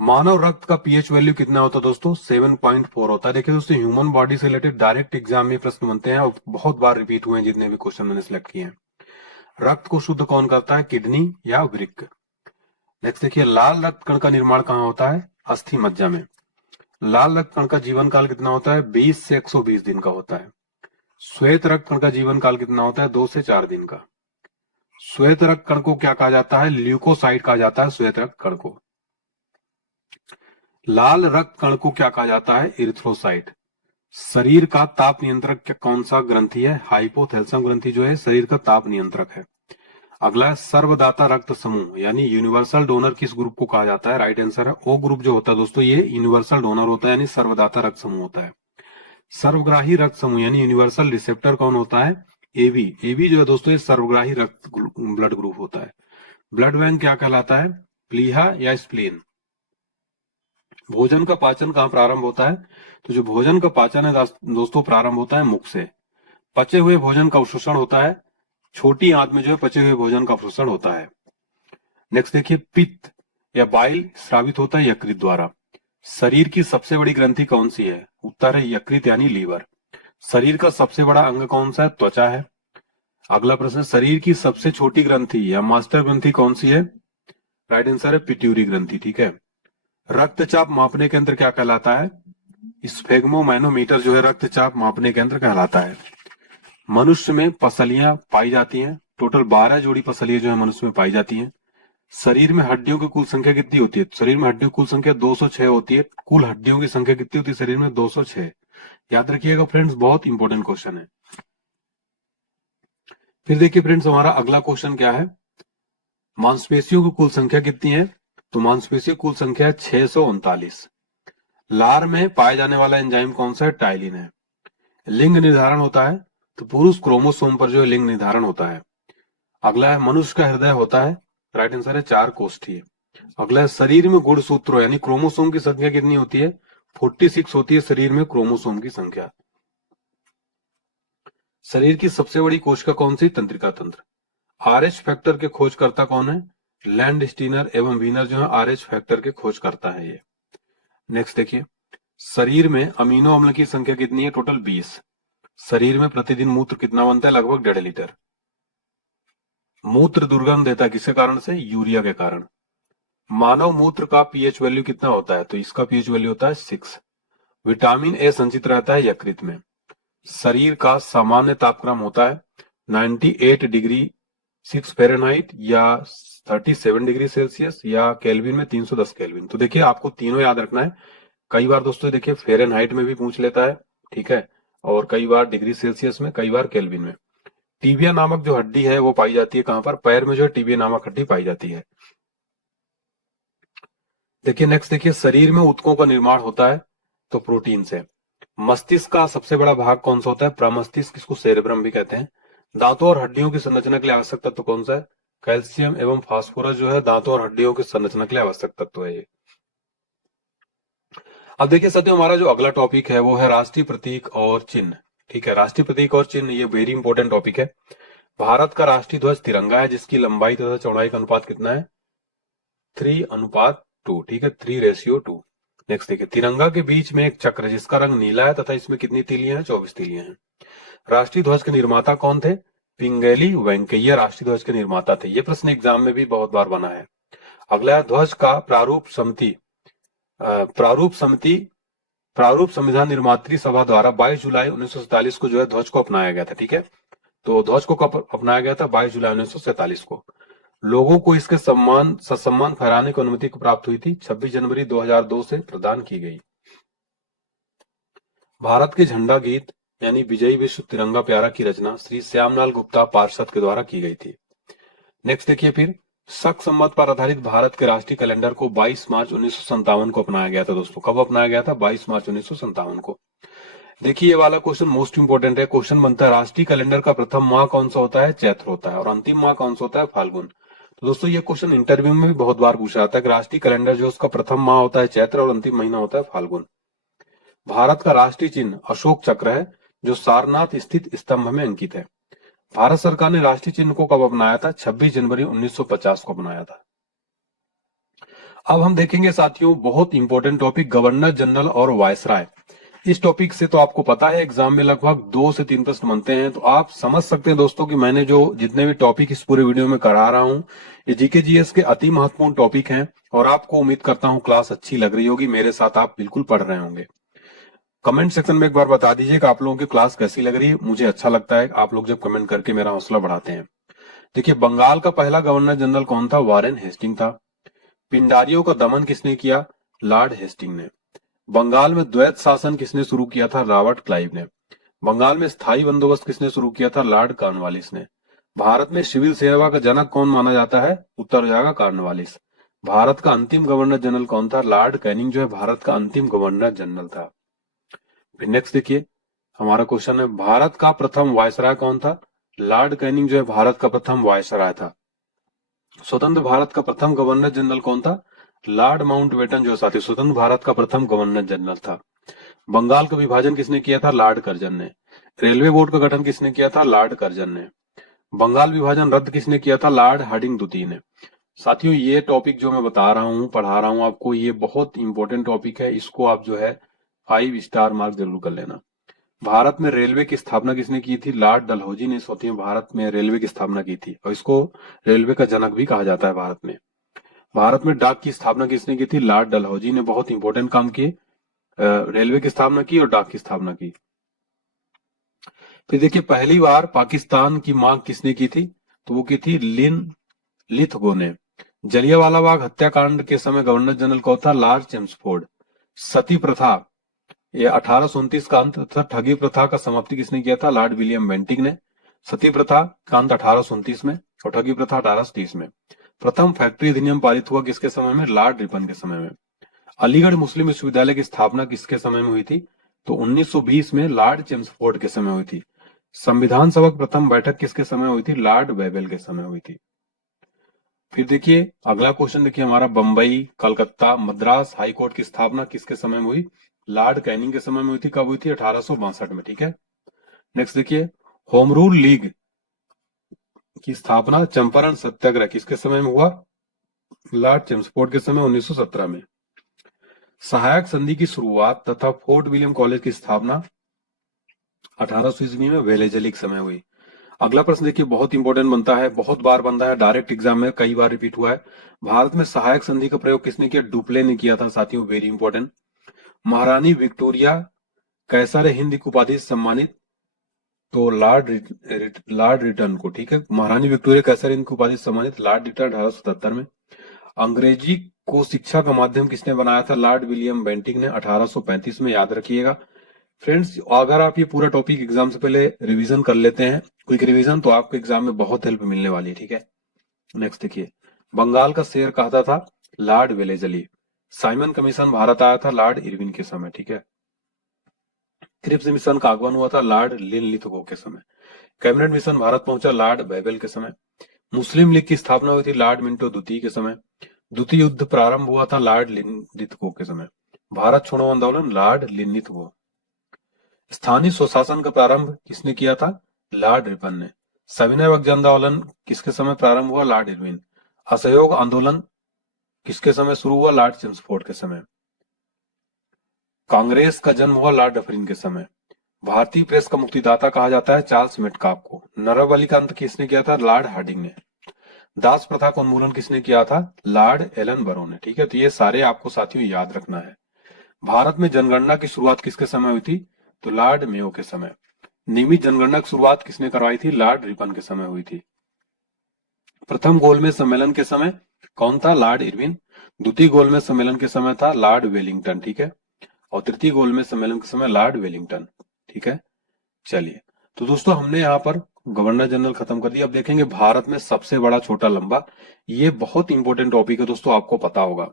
मानव रक्त का पीएच वैल्यू कितना होता है दोस्तों? 7.4 होता है। देखिए दोस्तों, ह्यूमन बॉडी से रिलेटेड डायरेक्ट एग्जाम में प्रश्न बनते हैं और बहुत बार रिपीट हुए हैं जितने भी क्वेश्चन मैंने सिलेक्ट किए हैं। रक्त को शुद्ध कौन करता है? किडनी या वृक्क। नेक्स्ट देखिए, लाल रक्त कण का निर्माण कहाँ होता है? अस्थि मज्जा में। लाल रक्त कण का जीवन काल कितना होता है? 20 से 120 दिन का होता है। श्वेत रक्त कण का जीवन काल कितना होता है? 2 से 4 दिन का। श्वेत रक्त कण को क्या कहा जाता है? ल्यूकोसाइट कहा जाता है श्वेत रक्त कण को। लाल रक्त कण को क्या कहा जाता है? इरिथ्रोसाइट। शरीर का ताप नियंत्रक कौन सा ग्रंथि है? हाइपोथैलेमस ग्रंथि जो है शरीर का ताप नियंत्रक है। अगला है सर्वदाता रक्त समूह यानी यूनिवर्सल डोनर किस ग्रुप को कहा जाता है? राइट आंसर है ओ ग्रुप। जो होता है दोस्तों, ये यूनिवर्सल डोनर होता है यानी सर्वदाता रक्त समूह होता है। सर्वग्राही रक्त समूह यानी यूनिवर्सल रिसेप्टर कौन होता है? एबी। एबी जो है दोस्तों, ये सर्वग्राही रक्त ब्लड ग्रुप होता है। ब्लड बैंक क्या कहलाता है? प्लीहा या स्प्लीन। भोजन का पाचन कहाँ प्रारंभ होता है? तो जो भोजन का पाचन है दोस्तों, प्रारंभ होता है मुख से। पचे हुए भोजन का अवशोषण होता है छोटी आंत में, जो है पचे हुए भोजन का अवशोषण होता है। नेक्स्ट देखिए, पित्त या बाइल स्रावित होता है यकृत द्वारा। शरीर की सबसे बड़ी ग्रंथि कौन सी है? उत्तर है यकृत यानी लीवर। शरीर का सबसे बड़ा अंग कौन सा है? त्वचा है। अगला प्रश्न, शरीर की सबसे छोटी ग्रंथि या मास्टर ग्रंथि कौन सी है? राइट आंसर है पिट्यूरी ग्रंथि, ठीक है। रक्तचाप मापने के यंत्र क्या कहलाता है? स्फेग्मोमैनोमीटर जो है रक्तचाप मापने के यंत्र कहलाता है। मनुष्य में पसलियां पाई जाती हैं, टोटल 12 जोड़ी पसलियां जो है मनुष्य में पाई जाती हैं। शरीर में हड्डियों की कुल संख्या कितनी होती है? शरीर में हड्डियों की कुल संख्या 206 होती है। कुल हड्डियों की संख्या कितनी होती है शरीर में? 206। याद रखिएगा फ्रेंड्स, बहुत इंपॉर्टेंट क्वेश्चन है। फिर देखिए फ्रेंड्स, हमारा अगला क्वेश्चन क्या है, मांसपेशियों की कुल संख्या कितनी है? तो मांसपेशियों की कुल संख्या है 639। लार में पाए जाने वाला एंजाइम कौन सा है? टाइलिन है। लिंग निर्धारण होता है, तो पुरुष क्रोमोसोम पर जो है लिंग निर्धारण होता है। अगला है मनुष्य का हृदय होता है, राइट आंसर है 4 कोष्ठीय। अगला है शरीर में गुणसूत्रों यानी क्रोमोसोम की संख्या कितनी होती है? 46 होती है शरीर में क्रोमोसोम की संख्या। शरीर की सबसे बड़ी कोशिका कौन सी? तंत्रिका तंत्र। आरएच फैक्टर के खोजकर्ता कौन है? लैंड स्टीनर एवं वीनर जो है आरएच फैक्टर के खोज करता है ये। नेक्स्ट देखिए, शरीर में अमीनो अम्ल की संख्या कितनी है? टोटल 20। शरीर में प्रतिदिन मूत्र कितना बनता है? लगभग 1.5 लीटर। मूत्र दुर्गंध देता है किसके कारण से? यूरिया के कारण। मानव मूत्र का पीएच वैल्यू कितना होता है? तो इसका पीएच वैल्यू होता है 6। विटामिन ए संचित रहता है यकृत में। शरीर का सामान्य तापक्रम होता है 98 डिग्री 6 फ़ारेनहाइट या 37 डिग्री सेल्सियस या केल्विन में 310 केल्विन। तो देखिए आपको तीनों याद रखना है। कई बार दोस्तों देखिए फ़ारेनहाइट में भी पूछ लेता है, ठीक है, और कई बार डिग्री सेल्सियस में, कई बार केल्विन में। टीबिया नामक जो हड्डी है वो पाई जाती है कहां पर? पैर में जो है टीबिया नामक हड्डी पाई जाती है। देखिए नेक्स्ट देखिए, शरीर में ऊतकों का निर्माण होता है तो प्रोटीन से। मस्तिष्क का सबसे बड़ा भाग कौन सा होता है? प्रमस्तिष्क, इसको सेरेब्रम भी कहते हैं। दांतों और हड्डियों की संरचना के लिए आवश्यक तत्व कौन सा है? कैल्शियम एवं फास्फोरस जो है दांतों और हड्डियों की संरचना के लिए आवश्यक तत्व है ये। अब देखिए साथियों, हमारा जो अगला टॉपिक है वो है राष्ट्रीय प्रतीक और चिन्ह। ठीक है, राष्ट्रीय प्रतीक और चिन्ह ये वेरी इंपॉर्टेंट टॉपिक है। भारत का राष्ट्रीय ध्वज तिरंगा है, जिसकी लंबाई तथा चौड़ाई का अनुपात कितना है? 3:2। ठीक है, 3:2। नेक्स्ट देखिए, तिरंगा के बीच में एक चक्र जिसका रंग नीला है तथा इसमें कितनी तीलियां हैं? 24 तीलियां हैं। राष्ट्रीय ध्वज के निर्माता कौन थे? पिंगेली वेंकैया राष्ट्रीय ध्वज के निर्माता थे। ये प्रश्न एग्जाम में भी बहुत बार बना है। अगला है ध्वज का प्रारूप समिति। प्रारूप समिति प्रारूप संविधान निर्मात्री सभा द्वारा 22 जुलाई 1947 को जो है ध्वज को अपनाया गया था। ठीक है, तो ध्वज को कब अपनाया गया था? 22 जुलाई 1947 को। लोगों को इसके ससम्मान फहराने की अनुमति प्राप्त हुई थी 26 जनवरी 2002 से प्रदान की गई। भारत के झंडा गीत यानी विजयी विश्व तिरंगा प्यारा की रचना श्री श्यामलाल गुप्ता पार्षद के द्वारा की गई थी। नेक्स्ट देखिए, फिर शक संवत पर आधारित भारत के राष्ट्रीय कैलेंडर को 22 मार्च 1957 को अपनाया गया था। दोस्तों कब अपनाया गया था? 22 मार्च 1957 को। देखिए ये वाला क्वेश्चन मोस्ट इंपोर्टेंट है। क्वेश्चन बनता है राष्ट्रीय कैलेंडर का प्रथम माह कौन सा होता है? चैत्र होता है। और अंतिम माह कौन सा होता है? फाल्गुन। तो दोस्तों ये क्वेश्चन इंटरव्यू में भी बहुत बार पूछा जाता है कि राष्ट्रीय कैलेंडर जो उसका प्रथम माह होता है चैत्र और अंतिम महीना होता है फाल्गुन। भारत का राष्ट्रीय चिन्ह अशोक चक्र है जो सारनाथ स्थित स्तंभ में अंकित है। भारत सरकार ने राष्ट्रीय चिन्ह को कब अपनाया था? 26 जनवरी 1950 को अपनाया था। अब हम देखेंगे साथियों बहुत इंपॉर्टेंट टॉपिक, गवर्नर जनरल और वायसराय। इस टॉपिक से तो आपको पता है एग्जाम में लगभग 2 से 3 प्रश्न बनते हैं, तो आप समझ सकते हैं दोस्तों कि मैंने जो जितने भी टॉपिक इस पूरे वीडियो में करा रहा हूं ये जीके जीएस के अति महत्वपूर्ण टॉपिक हैं। और आपको उम्मीद करता हूं क्लास अच्छी लग रही होगी, मेरे साथ आप बिल्कुल पढ़ रहे होंगे। कमेंट सेक्शन में एक बार बता दीजिए कि आप लोगों की क्लास कैसी लग रही है। मुझे अच्छा लगता है आप लोग जब कमेंट करके मेरा हौसला बढ़ाते हैं। देखिए बंगाल का पहला गवर्नर जनरल कौन था? वारेन हेस्टिंग था। पिंडारियों का दमन किसने किया? लॉर्ड हेस्टिंग ने। बंगाल में द्वैत शासन किसने शुरू किया था? रॉबर्ट क्लाइव ने। बंगाल में स्थायी बंदोबस्त किसने शुरू किया था? लॉर्ड कॉर्नवालिस ने। भारत में सिविल सेवा का जनक कौन माना जाता है? उत्तर हो जाएगा कॉर्नवालिस। भारत का अंतिम गवर्नर जनरल कौन था? लॉर्ड कैनिंग जो है भारत का अंतिम गवर्नर जनरल था। फिर नेक्स्ट देखिए, हमारा क्वेश्चन है भारत का प्रथम वायसराय कौन था? लॉर्ड कैनिंग जो है भारत का प्रथम वायसराय था। स्वतंत्र भारत का प्रथम गवर्नर जनरल कौन था? लॉर्ड माउंटबेटन जो साथी स्वतंत्र भारत का प्रथम गवर्नर जनरल था। बंगाल का विभाजन किसने किया था? लॉर्ड कर्जन ने। रेलवे बोर्ड का गठन किसने किया था? लॉर्ड कर्जन ने। बंगाल विभाजन रद्द किसने किया था? लॉर्ड हार्डिंग द्वितीय ने। साथियों ये टॉपिक जो मैं बता रहा हूँ पढ़ा रहा हूँ आपको, ये बहुत इंपॉर्टेंट टॉपिक है। इसको आप जो है 5 स्टार मार्क जरूर कर लेना। भारत में रेलवे की स्थापना किसने की थी? लॉर्ड डलहौजी ने साथियों भारत में रेलवे की स्थापना की थी और इसको रेलवे का जनक भी कहा जाता है भारत में। भारत में डाक की स्थापना किसने की थी? लॉर्ड डलहौजी ने। बहुत इंपॉर्टेंट काम किए। रेलवे की स्थापना की और डाक की स्थापना की। फिर देखिए पहली बार पाकिस्तान की मांग किसने की थी, तो वो की थी लिन लिथगो ने। जलियांवाला बाग हत्याकांड के समय गवर्नर जनरल कौन था, लॉर्ड चेम्सफोर्ड। सती प्रथा ये 1829 का अंत तथा ठगी प्रथा का समाप्ति किसने किया था, लॉर्ड विलियम बेंटिंक ने। सती प्रथा का अंत 1829 में और ठगी प्रथा 1830 में। प्रथम फैक्ट्री अधिनियम पारित हुआ किसके समय में, लॉर्ड रिपन के समय में। अलीगढ़ मुस्लिम विश्वविद्यालय की स्थापना किसके समय में हुई थी, तो 1920 में लॉर्ड चेम्सफोर्ड के समय हुई थी। संविधान सभा की प्रथम बैठक किसके समय हुई थी, लॉर्ड वेवेल के समय हुई थी। फिर देखिए अगला क्वेश्चन देखिए हमारा, बंबई, कलकत्ता, मद्रास हाई कोर्ट की स्थापना किसके समय में हुई, लॉर्ड कैनिंग के समय में हुई थी। कब हुई थी, 1862 में। ठीक है, नेक्स्ट देखिए, होम रूल लीग की स्थापना चंपारण सत्याग्रह किसके समय में हुआ, लॉर्ड चेम्सफोर्ड के समय 1917 में। सहायक संधि की शुरुआत तथा फोर्ट विलियम कॉलेज की स्थापना 1800 ईस्वी में वेलेजली के समय हुई। अगला प्रश्न देखिए बहुत इंपॉर्टेंट बनता है, बहुत बार बनता है, डायरेक्ट एग्जाम में कई बार रिपीट हुआ है। भारत में सहायक संधि का प्रयोग किसने किया, डुप्ले ने किया था साथियों, वेरी इंपॉर्टेंट। महारानी विक्टोरिया कैसर हिंद की उपाधि से सम्मानित, तो लॉर्ड रिटन को। ठीक है, महारानी विक्टोरिया कैसर हिंद की उपाधि से सम्मानित लॉर्ड रिटन 1877 में। अंग्रेजी को शिक्षा का माध्यम किसने बनाया था, लॉर्ड विलियम बेंटिंक ने 1835 में, याद रखिएगा। फ्रेंड्स अगर आप ये पूरा टॉपिक एग्जाम से पहले रिवीजन कर लेते हैं, क्विक रिवीजन, तो आपको एग्जाम में बहुत हेल्प मिलने वाली है। ठीक है, नेक्स्ट देखिए, बंगाल का शेर कहता था, Lord Wellesley. Simon commission Bharat आया था लॉर्ड इरविन के समय। ठीक है, क्रिप्स मिशन का आगमन हुआ था लॉर्ड लिनलिथगो के समय। कैबिनेट मिशन भारत पहुंचा लॉर्ड बेबल के समय। मुस्लिम लीग की स्थापना हुई थी लॉर्ड मिंटो द्वितीय के समय। द्वितीय युद्ध प्रारंभ हुआ था लॉर्ड लिनलिथगो के समय। भारत छोड़ो आंदोलन लॉर्ड लिनलिथगो। स्थानीय स्वशासन का प्रारंभ किसने किया था, लॉर्ड रिपन ने। सविनय अवज्ञा आंदोलन किसके समय प्रारंभ हुआ, लॉर्ड इरविन। असहयोग आंदोलन किसके समय शुरू हुआ, लॉर्ड चेम्सफोर्ड के समय। कांग्रेस का जन्म हुआ लॉर्ड डफरिन के समय। भारतीय प्रेस का मुक्तिदाता कहा जाता है चार्ल्स मेटकाफ को। नरबली का अंत किसने किया था, लॉर्ड हार्डिंग ने। दास प्रथा का उन्मूलन किसने किया था, लॉर्ड एलन बरो ने। ठीक है, तो ये सारे आपको साथियों याद रखना है। भारत में जनगणना की शुरुआत किसके समय हुई थी, तो लॉर्ड मेयो के समय। नियमित जनगणना की शुरुआत किसने करवाई थी, लॉर्ड रिपन के समय हुई थी। प्रथम गोलमेज सम्मेलन के समय कौन था, लॉर्ड इरविन। द्वितीय गोलमेज सम्मेलन के समय था लॉर्ड वेलिंगटन। ठीक है, और तृतीय गोलमेज सम्मेलन के समय लॉर्ड वेलिंगटन। ठीक है, चलिए तो दोस्तों हमने यहाँ पर गवर्नर जनरल खत्म कर दिया। अब देखेंगे भारत में सबसे बड़ा छोटा लंबा, ये बहुत इंपॉर्टेंट टॉपिक है दोस्तों, आपको पता होगा।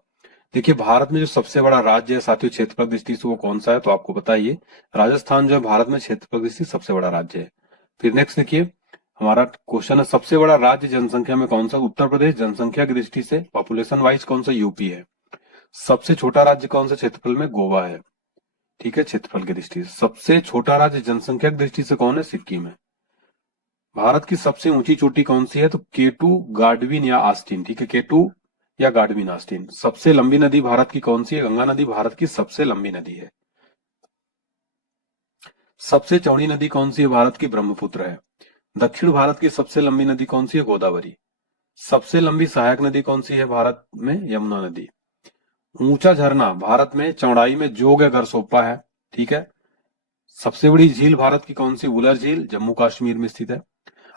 देखिए भारत में जो सबसे बड़ा राज्य है साथियों क्षेत्रफल दृष्टि से वो कौन सा है, तो आपको पता ही है, राजस्थान जो है भारत में क्षेत्रफल दृष्टि से सबसे बड़ा राज्य है। फिर नेक्स्ट देखिए हमारा क्वेश्चन है, सबसे बड़ा राज्य जनसंख्या में कौन सा, उत्तर प्रदेश। जनसंख्या की दृष्टि से पॉपुलेशन वाइज कौन सा, यूपी है। सबसे छोटा राज्य कौन सा क्षेत्रफल में, गोवा है। ठीक है, क्षेत्रफल की दृष्टि से। सबसे छोटा राज्य जनसंख्या की दृष्टि से कौन है, सिक्किम है। भारत की सबसे ऊंची चोटी कौन सी है, तो केटू, गाडविन या आस्टीन। ठीक है, केटू या गाडविन आस्टीन। सबसे लंबी नदी भारत की कौन सी है, गंगा नदी भारत की सबसे लंबी नदी है। सबसे चौड़ी नदी कौन सी है भारत की, ब्रह्मपुत्र है। दक्षिण भारत की सबसे लंबी नदी कौन सी है, गोदावरी। सबसे लंबी सहायक नदी कौन सी है भारत में, यमुना नदी। ऊंचा झरना भारत में चौड़ाई में जोग या गरसोप्पा है। ठीक है, सबसे बड़ी झील भारत की कौन सी, वुलर झील, जम्मू कश्मीर में स्थित है।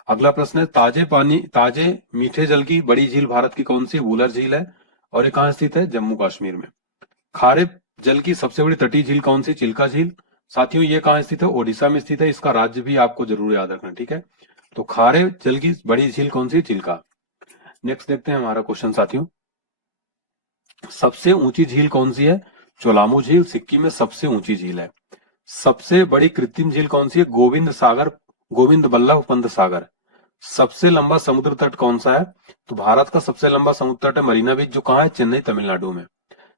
अगला प्रश्न है, ताजे मीठे जल की बड़ी झील भारत की कौन सी, वुलर झील है, और ये कहाँ स्थित है, जम्मू कश्मीर में। खारे जल की सबसे बड़ी तटीय झील कौन सी, चिल्का झील। साथियों ये कहाँ स्थित है, ओडिशा में स्थित है। इसका राज्य भी आपको जरूर याद रखना। ठीक है, तो खारे जल की बड़ी झील कौन सी, चिल्का। नेक्स्ट देखते हैं हमारा क्वेश्चन साथियों, सबसे ऊंची झील कौन सी है, चोलामू झील, सिक्किम में सबसे ऊंची झील है। सबसे बड़ी कृत्रिम झील कौन सी है, गोविंद बल्लभ पंत सागर। सबसे लंबा समुद्र तट कौन सा है, तो भारत का सबसे लंबा समुद्र तट है मरीना बीच, जो कहाँ है, चेन्नई तमिलनाडु में।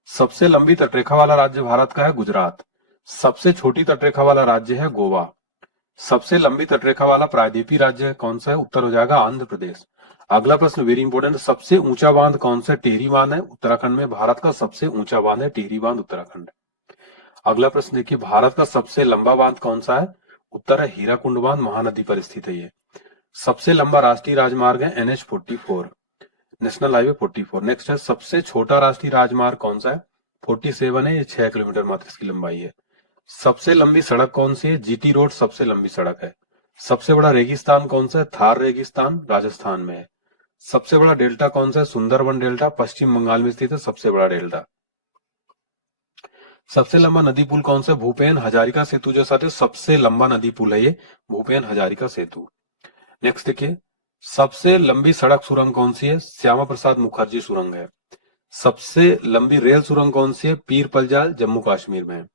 सबसे लंबी तटरेखा वाला राज्य भारत का है गुजरात। सबसे छोटी तटरेखा वाला राज्य है गोवा। सबसे लंबी तटरेखा वाला प्रायद्वीपीय राज्य कौन सा है, उत्तर हो जाएगा आंध्र प्रदेश। अगला प्रश्न वेरी इंपोर्टेंट, सबसे ऊंचा बांध कौन सा है, टिहरी बांध है उत्तराखंड में। भारत का सबसे ऊंचा बांध है टिहरी बांध, उत्तराखंड। अगला प्रश्न देखिए, भारत का सबसे लंबा बांध कौन सा है, उत्तर है हीराकुंड बांध, महानदी पर स्थित है ये। सबसे लंबा राष्ट्रीय राजमार्ग है NH 44, नेशनल हाईवे 44। नेक्स्ट है, सबसे छोटा राष्ट्रीय राजमार्ग कौन सा है, 47 है, ये 6 किलोमीटर मात्र इसकी लंबाई है। सबसे लंबी सड़क कौन सी है? जीटी रोड सबसे लंबी सड़क है। सबसे बड़ा रेगिस्तान कौन सा है? थार रेगिस्तान राजस्थान में है। सबसे बड़ा डेल्टा कौन सा है? सुंदरबन डेल्टा पश्चिम बंगाल में स्थित है सबसे बड़ा डेल्टा। सबसे लंबा नदी पुल कौन सा है? भूपेन हजारिका सेतु जो साथ सबसे लंबा नदी पुल है ये भूपेन हजारिका सेतु। नेक्स्ट देखिए, सबसे लंबी सड़क सुरंग कौन सी है? श्यामा प्रसाद मुखर्जी सुरंग है। सबसे लंबी रेल सुरंग कौन सी है? पीर पंजाल जम्मू कश्मीर में है।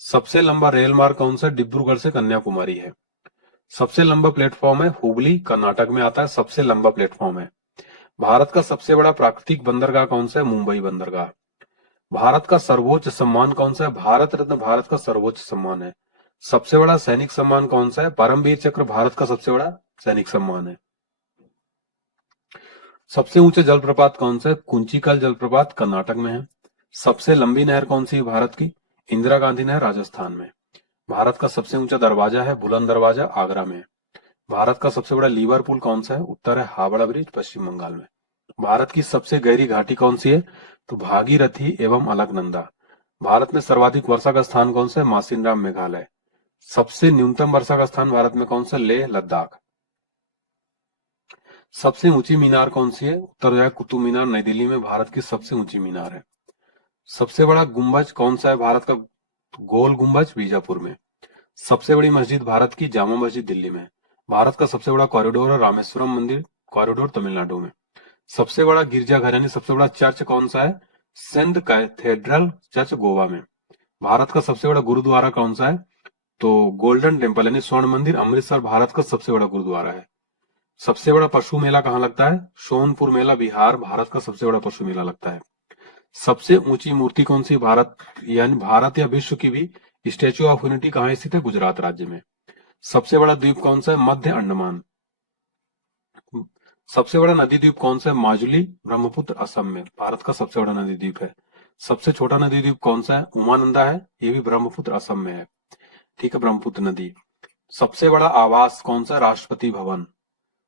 सबसे लंबा रेल मार्ग कौन सा? डिब्रूगढ़ से कन्याकुमारी है। सबसे लंबा प्लेटफॉर्म है हुबली कर्नाटक में आता है, सबसे लंबा प्लेटफॉर्म है। भारत का सबसे बड़ा प्राकृतिक बंदरगाह कौन सा है? मुंबई बंदरगाह। भारत का सर्वोच्च सम्मान कौन सा है? भारत रत्न भारत का सर्वोच्च सम्मान है। सबसे बड़ा सैनिक सम्मान कौन सा है? परमवीर चक्र भारत का सबसे बड़ा सैनिक सम्मान है। सबसे ऊंचा जलप्रपात कौन सा है? कुंचिकल जलप्रपात कर्नाटक में है। सबसे लंबी नहर कौन सी है भारत की? इंदिरा गांधी नहर राजस्थान में। भारत का सबसे ऊंचा दरवाजा है बुलंद दरवाजा आगरा में। भारत का सबसे बड़ा लीवर पुल कौन सा है? उत्तर है हावड़ा ब्रिज पश्चिम बंगाल में। भारत की सबसे गहरी घाटी कौन सी है? तो भागीरथी एवं अलकनंदा। भारत में सर्वाधिक वर्षा का स्थान कौन सा है? मासिनराम मेघालय। सबसे न्यूनतम वर्षा का स्थान भारत में कौन सा? लेह लद्दाख। सबसे ऊंची मीनार कौन सी है? उत्तर जो है कुतुब मीनार नई दिल्ली में भारत की सबसे ऊंची मीनार है। सबसे बड़ा गुंबज कौन सा है भारत का? गोल गुंबज बीजापुर में। सबसे बड़ी मस्जिद भारत की जामा मस्जिद दिल्ली में। भारत का सबसे बड़ा कॉरिडोर है रामेश्वरम मंदिर कॉरिडोर तमिलनाडु में। सबसे बड़ा गिरजाघर यानी सबसे बड़ा चर्च कौन सा है? सेंट कैथेड्रल चर्च गोवा में। भारत का सबसे बड़ा गुरुद्वारा कौन सा है? तो गोल्डन टेम्पल यानी स्वर्ण मंदिर अमृतसर भारत का सबसे बड़ा गुरुद्वारा है। सबसे बड़ा पशु मेला कहाँ लगता है? सोनपुर मेला बिहार भारत का सबसे बड़ा पशु मेला लगता है। सबसे ऊंची मूर्ति कौन सी? भारत यानी भारत या विश्व की भी स्टेच्यू ऑफ यूनिटी कहाँ स्थित है? गुजरात राज्य में। सबसे बड़ा द्वीप कौन सा है? मध्य अंडमान। सबसे बड़ा नदी द्वीप कौन सा है? माजुली ब्रह्मपुत्र असम में भारत का सबसे बड़ा नदी द्वीप है। सबसे छोटा नदी द्वीप कौन सा है? उमानंदा है, ये भी ब्रह्मपुत्र असम में है। ठीक है, ब्रह्मपुत्र नदी। सबसे बड़ा आवास कौन सा? राष्ट्रपति भवन।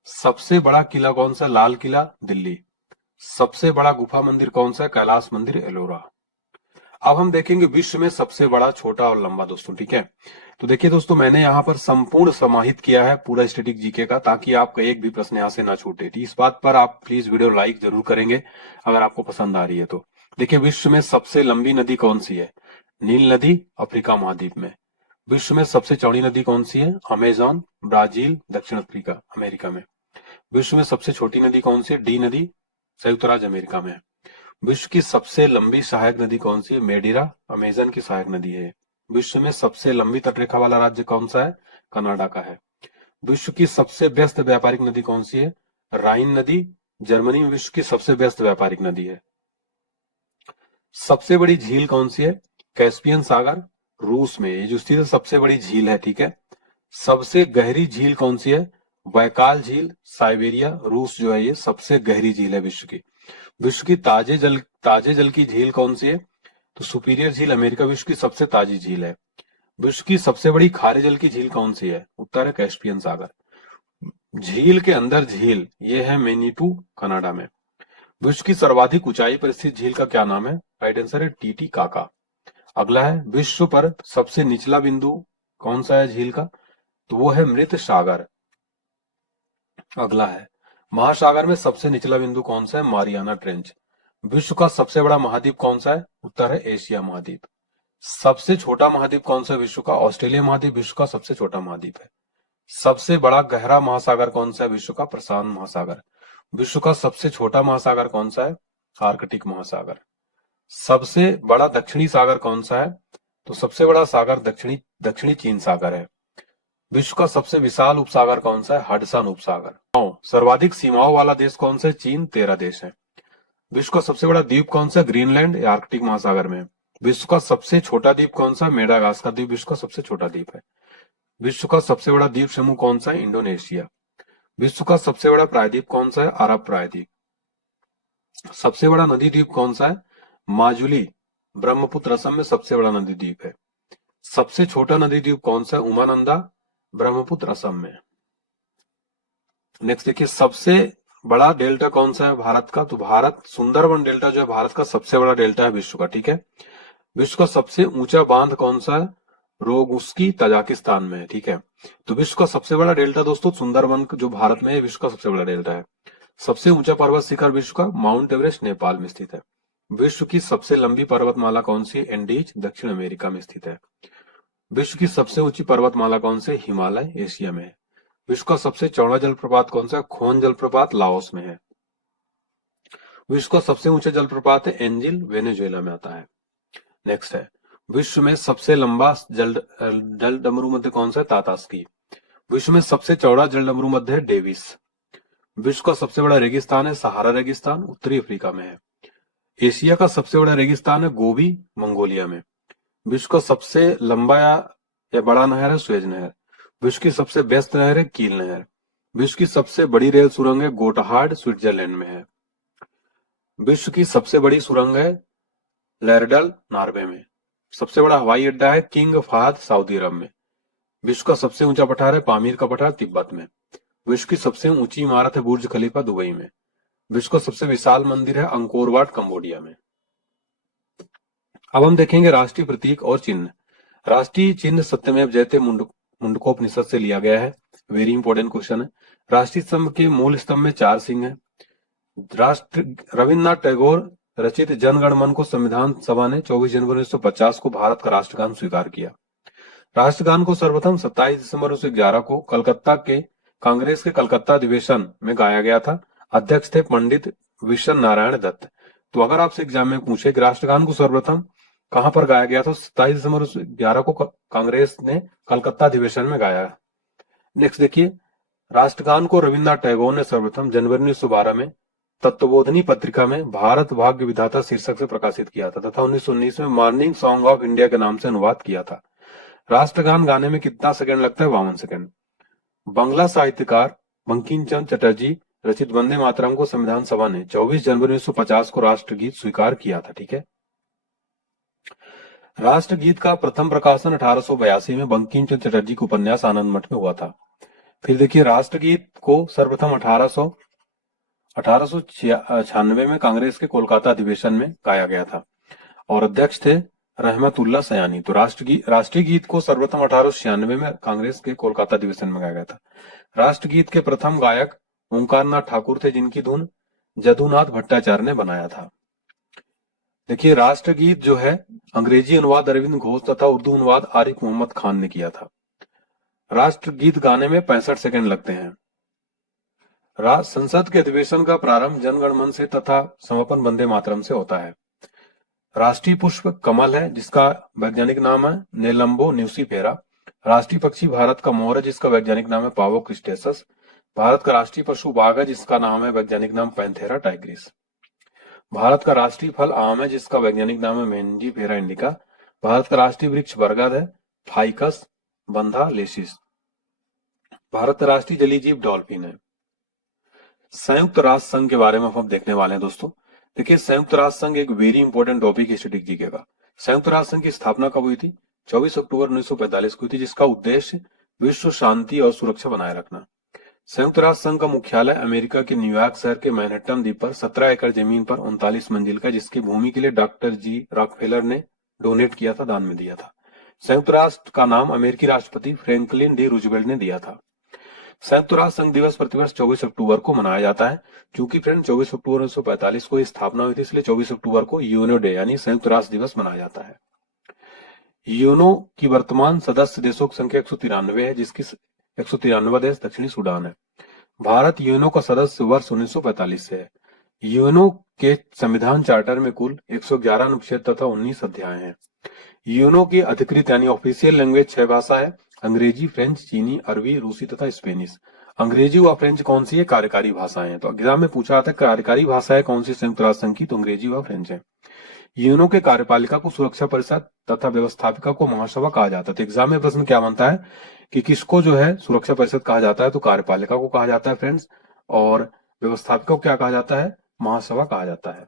सबसे बड़ा किला कौन सा? लाल किला दिल्ली। सबसे बड़ा गुफा मंदिर कौन सा? कैलाश मंदिर एलोरा। अब हम देखेंगे विश्व में सबसे बड़ा छोटा और लंबा दोस्तों। ठीक है, तो देखिए दोस्तों, मैंने यहाँ पर संपूर्ण समाहित किया है पूरा स्टैटिक जीके का, ताकि आपका एक भी प्रश्न यहाँ से ना छूटे। इस बात पर आप प्लीज वीडियो लाइक जरूर करेंगे अगर आपको पसंद आ रही है तो। देखिए, विश्व में सबसे लंबी नदी कौन सी है? नील नदी अफ्रीका महाद्वीप में। विश्व में सबसे चौड़ी नदी कौन सी है? अमेजॉन ब्राजील दक्षिण अफ्रीका अमेरिका में। विश्व में सबसे छोटी नदी कौन सी है? डी नदी संयुक्त राज्य अमेरिका में। विश्व की सबसे लंबी सहायक नदी कौन सी है? मेडिरा अमेजन की सहायक नदी है। विश्व में सबसे लंबी तटरेखा वाला राज्य कौन सा है? कनाडा का है। विश्व की सबसे व्यस्त व्यापारिक नदी कौन सी है? राइन नदी जर्मनी में विश्व की सबसे व्यस्त व्यापारिक नदी है। सबसे बड़ी झील कौन सी है? कैस्पियन सागर रूस में, ये जो स्थित है सबसे बड़ी झील है। ठीक है, सबसे गहरी झील कौन सी है? बैकाल झील साइबेरिया रूस जो है ये सबसे गहरी झील है विश्व की। विश्व की ताजे जल की झील कौन सी है? तो सुपीरियर झील अमेरिका विश्व की सबसे ताजी झील है। विश्व की सबसे बड़ी खारे जल की झील कौन सी है? उत्तर है कैस्पियन सागर। झील के अंदर झील ये है मेनीटू कनाडा में। विश्व की सर्वाधिक ऊंचाई पर स्थित झील का क्या नाम है? राइट आंसर है टीटी काका। अगला है, विश्व पर सबसे निचला बिंदु कौन सा है झील का? तो वो है मृत सागर। अगला है, महासागर में सबसे निचला बिंदु कौन सा है? Mariana trench. विश्व का सबसे बड़ा महाद्वीप कौन सा है? उत्तर है एशिया महाद्वीप। सबसे छोटा महाद्वीप कौन सा है विश्व का? ऑस्ट्रेलिया महाद्वीप विश्व का सबसे छोटा महाद्वीप है। सबसे बड़ा गहरा महासागर कौन सा है विश्व का? प्रशांत महासागर। विश्व का सबसे छोटा महासागर कौन सा है? आर्कटिक महासागर। सबसे बड़ा दक्षिणी सागर कौन सा है? तो सबसे बड़ा सागर दक्षिणी चीन सागर है। विश्व का सबसे विशाल उपसागर कौन सा है? हडसन उपसागर। सर्वाधिक सीमाओं वाला देश कौन सा है? चीन 13 देश है। विश्व का सबसे बड़ा द्वीप कौन सा? ग्रीनलैंड या आर्कटिक महासागर में। विश्व का सबसे छोटा द्वीप कौन सा? मेडागास्कर द्वीप विश्व का सबसे छोटा द्वीप है। विश्व का सबसे बड़ा द्वीप समूह कौन सा है? इंडोनेशिया। विश्व का सबसे बड़ा प्रायद्वीप कौन सा है? अरब प्रायद्वीप। सबसे बड़ा नदी द्वीप कौन सा है? माजुली ब्रह्मपुत्र असम में सबसे बड़ा नदी द्वीप है। सबसे छोटा नदी द्वीप कौन सा है? उमानंदा ब्रह्मपुत्र असम में। नेक्स्ट देखिए, सबसे बड़ा डेल्टा कौन सा है भारत का? तो भारत सुंदरबन डेल्टा जो है भारत का सबसे बड़ा डेल्टा है विश्व का, ठीक है। विश्व का सबसे ऊंचा बांध कौन सा है? रोगुस्की ताजिकिस्तान में है, ठीक है। तो विश्व का सबसे बड़ा डेल्टा दोस्तों सुंदरबन जो भारत में है, विश्व का सबसे बड़ा डेल्टा है। सबसे ऊंचा पर्वत शिखर विश्व का माउंट एवरेस्ट नेपाल में स्थित है। विश्व की सबसे लंबी पर्वतमाला कौन सी है? एंडीज दक्षिण अमेरिका में स्थित है। विश्व की सबसे ऊंची पर्वतमाला कौन सी? हिमालय एशिया में है। विश्व का सबसे चौड़ा जलप्रपात कौन सा? खोन जलप्रपात लाओस में है। विश्व का सबसे ऊंचा जलप्रपात है एंजिल, वेनेजुएला में आता है। नेक्स्ट है, विश्व में सबसे लंबा जल डमरू मध्य कौन सा है? तातास्की। विश्व में सबसे चौड़ा जल डमरू मध्य है डेविस। विश्व का सबसे बड़ा रेगिस्तान है सहारा रेगिस्तान, उत्तरी अफ्रीका में है। एशिया का सबसे बड़ा रेगिस्तान है गोबी, मंगोलिया में। विश्व का सबसे लंबा या बड़ा नहर है सुएज नहर। विश्व की सबसे व्यस्त नहर है कील नहर। विश्व की सबसे बड़ी रेल सुरंग है गोटहार्ड, स्विट्जरलैंड में है। विश्व की सबसे बड़ी सुरंग है लैरडल, नॉर्वे में। सबसे बड़ा हवाई अड्डा है किंग फहद, सऊदी अरब में। विश्व का सबसे ऊंचा पठार है पामीर का पठार, तिब्बत में। विश्व की सबसे ऊंची इमारत है बुर्ज खलीफा, दुबई में। विश्व का सबसे विशाल मंदिर है अंकोर वाट, कंबोडिया में। अब हम देखेंगे राष्ट्रीय प्रतीक और चिन्ह। राष्ट्रीय चिन्ह सत्यमेव जयते मुंडकोपनिषद से लिया गया है। वेरी इंपॉर्टेंट क्वेश्चन है। राष्ट्रीय स्तंभ के मूल स्तंभ में 4 सिंह है। राष्ट्र रविन्द्रनाथ टैगोर रचित जन गण मन को संविधान सभा ने 24 जनवरी 1950 को भारत का राष्ट्रगान स्वीकार किया। राष्ट्रगान को सर्वप्रथम 27 दिसंबर 1911 को कलकत्ता के कांग्रेस के कलकत्ता अधिवेशन में गाया गया था। अध्यक्ष थे पंडित विशन नारायण दत्त। तो अगर आपसे एग्जाम में पूछे कि राष्ट्रगान को सर्वप्रथम कहां पर गाया गया, तो 27 दिसंबर 1911 को कांग्रेस ने कलकत्ता अधिवेशन में गाया। नेक्स्ट देखिए, राष्ट्रगान को रविन्द्रनाथ टैगोर ने सर्वप्रथम जनवरी 1912 में तत्वबोधिनी पत्रिका में भारत भाग्य विधाता शीर्षक से प्रकाशित किया था तथा 1919 में मॉर्निंग सॉन्ग ऑफ इंडिया के नाम से अनुवाद किया था। राष्ट्रगान गाने में कितना सेकंड लगता है? 52 सेकंड। बांग्ला साहित्यकार बंकिम चंद्र चटर्जी रचित वंदे मातरम को संविधान सभा ने 24 जनवरी 1950 को राष्ट्रगीत स्वीकार किया था, ठीक है। राष्ट्रगीत का प्रथम प्रकाशन 1882 में बंकिम चंद्र चटर्जी के उपन्यास आनंद मठ में हुआ था। फिर देखिए, राष्ट्रगीत को सर्वप्रथम 1896 में कांग्रेस के कोलकाता अधिवेशन में गाया गया था और अध्यक्ष थे रहमतुल्लाह सयानी। तो राष्ट्रीय गीत को सर्वप्रथम 1896 में कांग्रेस के कोलकाता अधिवेशन में गाया गया था। राष्ट्रगीत के प्रथम गायक ओंकारनाथ ठाकुर थे, जिनकी धुन जदुनाथ भट्टाचार्य ने बनाया था। देखिए, राष्ट्रगीत जो है अंग्रेजी अनुवाद अरविंद घोष तथा उर्दू अनुवाद आरिफ मोहम्मद खान ने किया था। राष्ट्रगीत गाने में 65 सेकंड लगते हैं। संसद के अधिवेशन का प्रारंभ जनगण मन से तथा समापन वंदे मातरम से होता है। राष्ट्रीय पुष्प कमल है, जिसका वैज्ञानिक नाम है नेलम्बो न्यूसीफेरा। राष्ट्रीय पक्षी भारत का मोर है, जिसका वैज्ञानिक नाम है पावो क्रिस्टेसस। भारत का राष्ट्रीय पशु बाघ है, जिसका नाम है वैज्ञानिक नाम पैंथेरा टाइग्रिस। भारत का राष्ट्रीय फल आम है, जिसका वैज्ञानिक नाम है मेंजीफेरा इंडिका। भारत का राष्ट्रीय वृक्ष बरगद है, फाइकस बंधा लेसिस। भारत का राष्ट्रीय जलीय जीव डॉल्फिन है। संयुक्त राष्ट्र संघ के बारे में हम देखने वाले हैं दोस्तों। देखिए, संयुक्त राष्ट्र संघ एक वेरी इंपॉर्टेंट टॉपिक है स्टैटिक जीके का। संयुक्त राष्ट्र संघ की स्थापना कब हुई थी? 24 अक्टूबर 1945 को हुई थी, जिसका उद्देश्य विश्व शांति और सुरक्षा बनाए रखना। संयुक्त राष्ट्र संघ का मुख्यालय अमेरिका के न्यूयॉर्क शहर के मैनहट्टन द्वीप पर 17 एकड़ जमीन पर 39 मंजिल का, जिसकी भूमि के लिए डॉक्टर जी रॉकफेलर ने डोनेट किया था, दान में दिया था। संयुक्त राष्ट्र का नाम अमेरिकी राष्ट्रपति फ्रैंकलिन डी रूजवेल्ट ने दिया था। संयुक्त राष्ट्र संघ दिवस प्रतिवर्ष 24 अक्टूबर को मनाया जाता है। क्योंकि फ्रेंड 24 अक्टूबर 1945 को स्थापना हुई थी, इसलिए 24 अक्टूबर को यूएनओ डे यानी संयुक्त राष्ट्र दिवस मनाया जाता है। यूएनओ की वर्तमान सदस्य देशों की संख्या 193 है, जिसकी 193 देश दक्षिणी सूडान है। भारत यूएनओ का सदस्य वर्ष 1945 से है। यूएनओ के संविधान चार्टर में कुल 111 अनुच्छेद तथा 19 अध्याय हैं। यूएनओ की अधिकृत यानी ऑफिशियल लैंग्वेज 6 भाषा है, अंग्रेजी, फ्रेंच, चीनी, अरबी, रूसी तथा स्पेनिश। अंग्रेजी व फ्रेंच कौन सी है? कार्यकारी भाषाएं हैं। तो एग्जाम में पूछा था कार्यकारी भाषाएं कौन सी संयुक्त राष्ट्र संघ की, तो अंग्रेजी व फ्रेंच है। यूएनओ के कार्यपालिका को सुरक्षा परिषद तथा व्यवस्थापिका को महासभा कहा जाता है। तो एग्जाम में प्रश्न क्या बनता है कि किसको जो है सुरक्षा परिषद कहा जाता है? तो कार्यपालिका को कहा जाता है फ्रेंड्स, और व्यवस्थापिका को क्या कहा जाता है? महासभा कहा जाता है।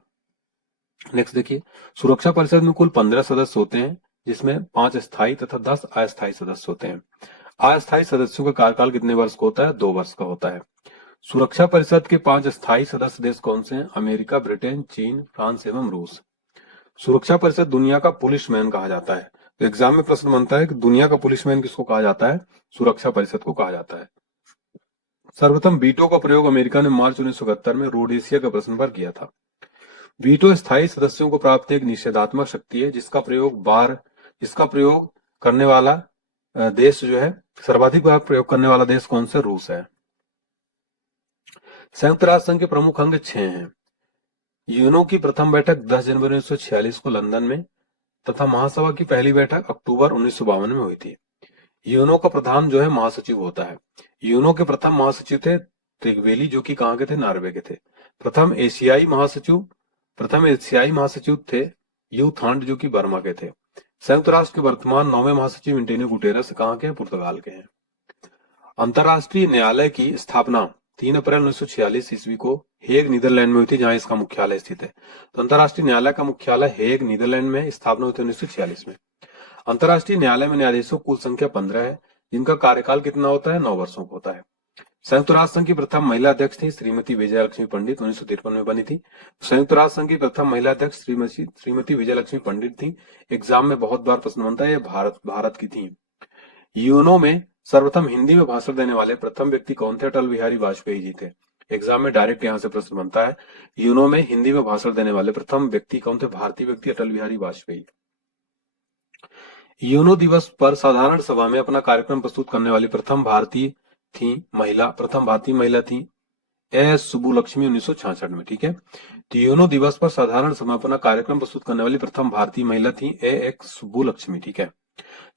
नेक्स्ट देखिए, सुरक्षा परिषद में कुल 15 सदस्य होते हैं, जिसमें 5 स्थायी तथा 10 अस्थायी सदस्य होते हैं। अस्थायी सदस्यों का कार्यकाल कितने वर्ष का होता है? 2 वर्ष का होता है। सुरक्षा परिषद के 5 स्थायी सदस्य देश कौन से हैं? अमेरिका, ब्रिटेन, चीन, फ्रांस एवं रूस। सुरक्षा परिषद दुनिया का पुलिसमैन कहा जाता है। तो एग्जाम में प्रश्न बनता है कि दुनिया का पुलिसमैन किसको कहा जाता है? सुरक्षा परिषद को कहा जाता है। सर्वप्रथम वीटो का प्रयोग अमेरिका ने मार्च 1971 में रोडेशिया के प्रश्न पर किया था। वीटो स्थायी सदस्यों को प्राप्त एक निषेधात्मक शक्ति है जिसका प्रयोग करने वाला देश जो है, सर्वाधिक बार प्रयोग करने वाला देश कौन सा? रूस है। संयुक्त राष्ट्र संघ के प्रमुख अंग 6 हैं। यूएनओ की प्रथम बैठक 10 जनवरी 1946 को लंदन में तथा महासभा की पहली बैठक अक्टूबर 1952 में हुई थी। यूएनओ का प्रधान जो है महासचिव होता है। यूएनओ के प्रथम महासचिव थे त्रिगवेली, जो कि कहाँ के थे? नॉर्वे के थे। प्रथम एशियाई महासचिव थे यू थांड, जो कि बर्मा के थे। संयुक्त राष्ट्र के वर्तमान 9वें महासचिव एंटोनियो गुटेरेस कहाँ के हैं? पुर्तगाल के हैं। अंतर्राष्ट्रीय न्यायालय की स्थापना 3 अप्रैल 1946 ईस्वी को हेग, नीदरलैंड में हुई थी, जहां इसका मुख्यालय स्थित है। तो अंतर्राष्ट्रीय न्यायालय का मुख्यालय हेग, नीदरलैंड में स्थापना हुई थी 1946 में। अंतर्राष्ट्रीय न्यायालय में न्यायाधीशों कुल संख्या 15 है, जिनका कार्यकाल कितना होता है? 9 वर्षों का होता है। संयुक्त राष्ट्र संघ की प्रथम महिला अध्यक्ष थी श्रीमती विजय लक्ष्मी पंडित, 1953 में बनी थी। संयुक्त राष्ट्र संघ की प्रथम महिला अध्यक्ष श्रीमती विजय लक्ष्मी पंडित थी। एग्जाम में बहुत बार प्रश्न बनता है, ये भारत की थी। यूएनओ में सर्वप्रथम हिंदी में भाषण देने वाले प्रथम व्यक्ति कौन थे? अटल बिहारी वाजपेयी जी थे। एग्जाम में डायरेक्ट यहां से प्रश्न बनता है, यूएनओ में हिंदी में भाषण देने वाले प्रथम व्यक्ति कौन थे? भारतीय व्यक्ति अटल बिहारी वाजपेयी। यूएनओ दिवस पर साधारण सभा में अपना कार्यक्रम प्रस्तुत करने वाली प्रथम भारतीय महिला थी एस सुब्बुलक्ष्मी 1966 में। ठीक है, तो यूएनओ दिवस पर साधारण सभा में अपना कार्यक्रम प्रस्तुत करने वाली प्रथम भारतीय महिला थी एक्स सुब्बुलक्ष्मी। ठीक है,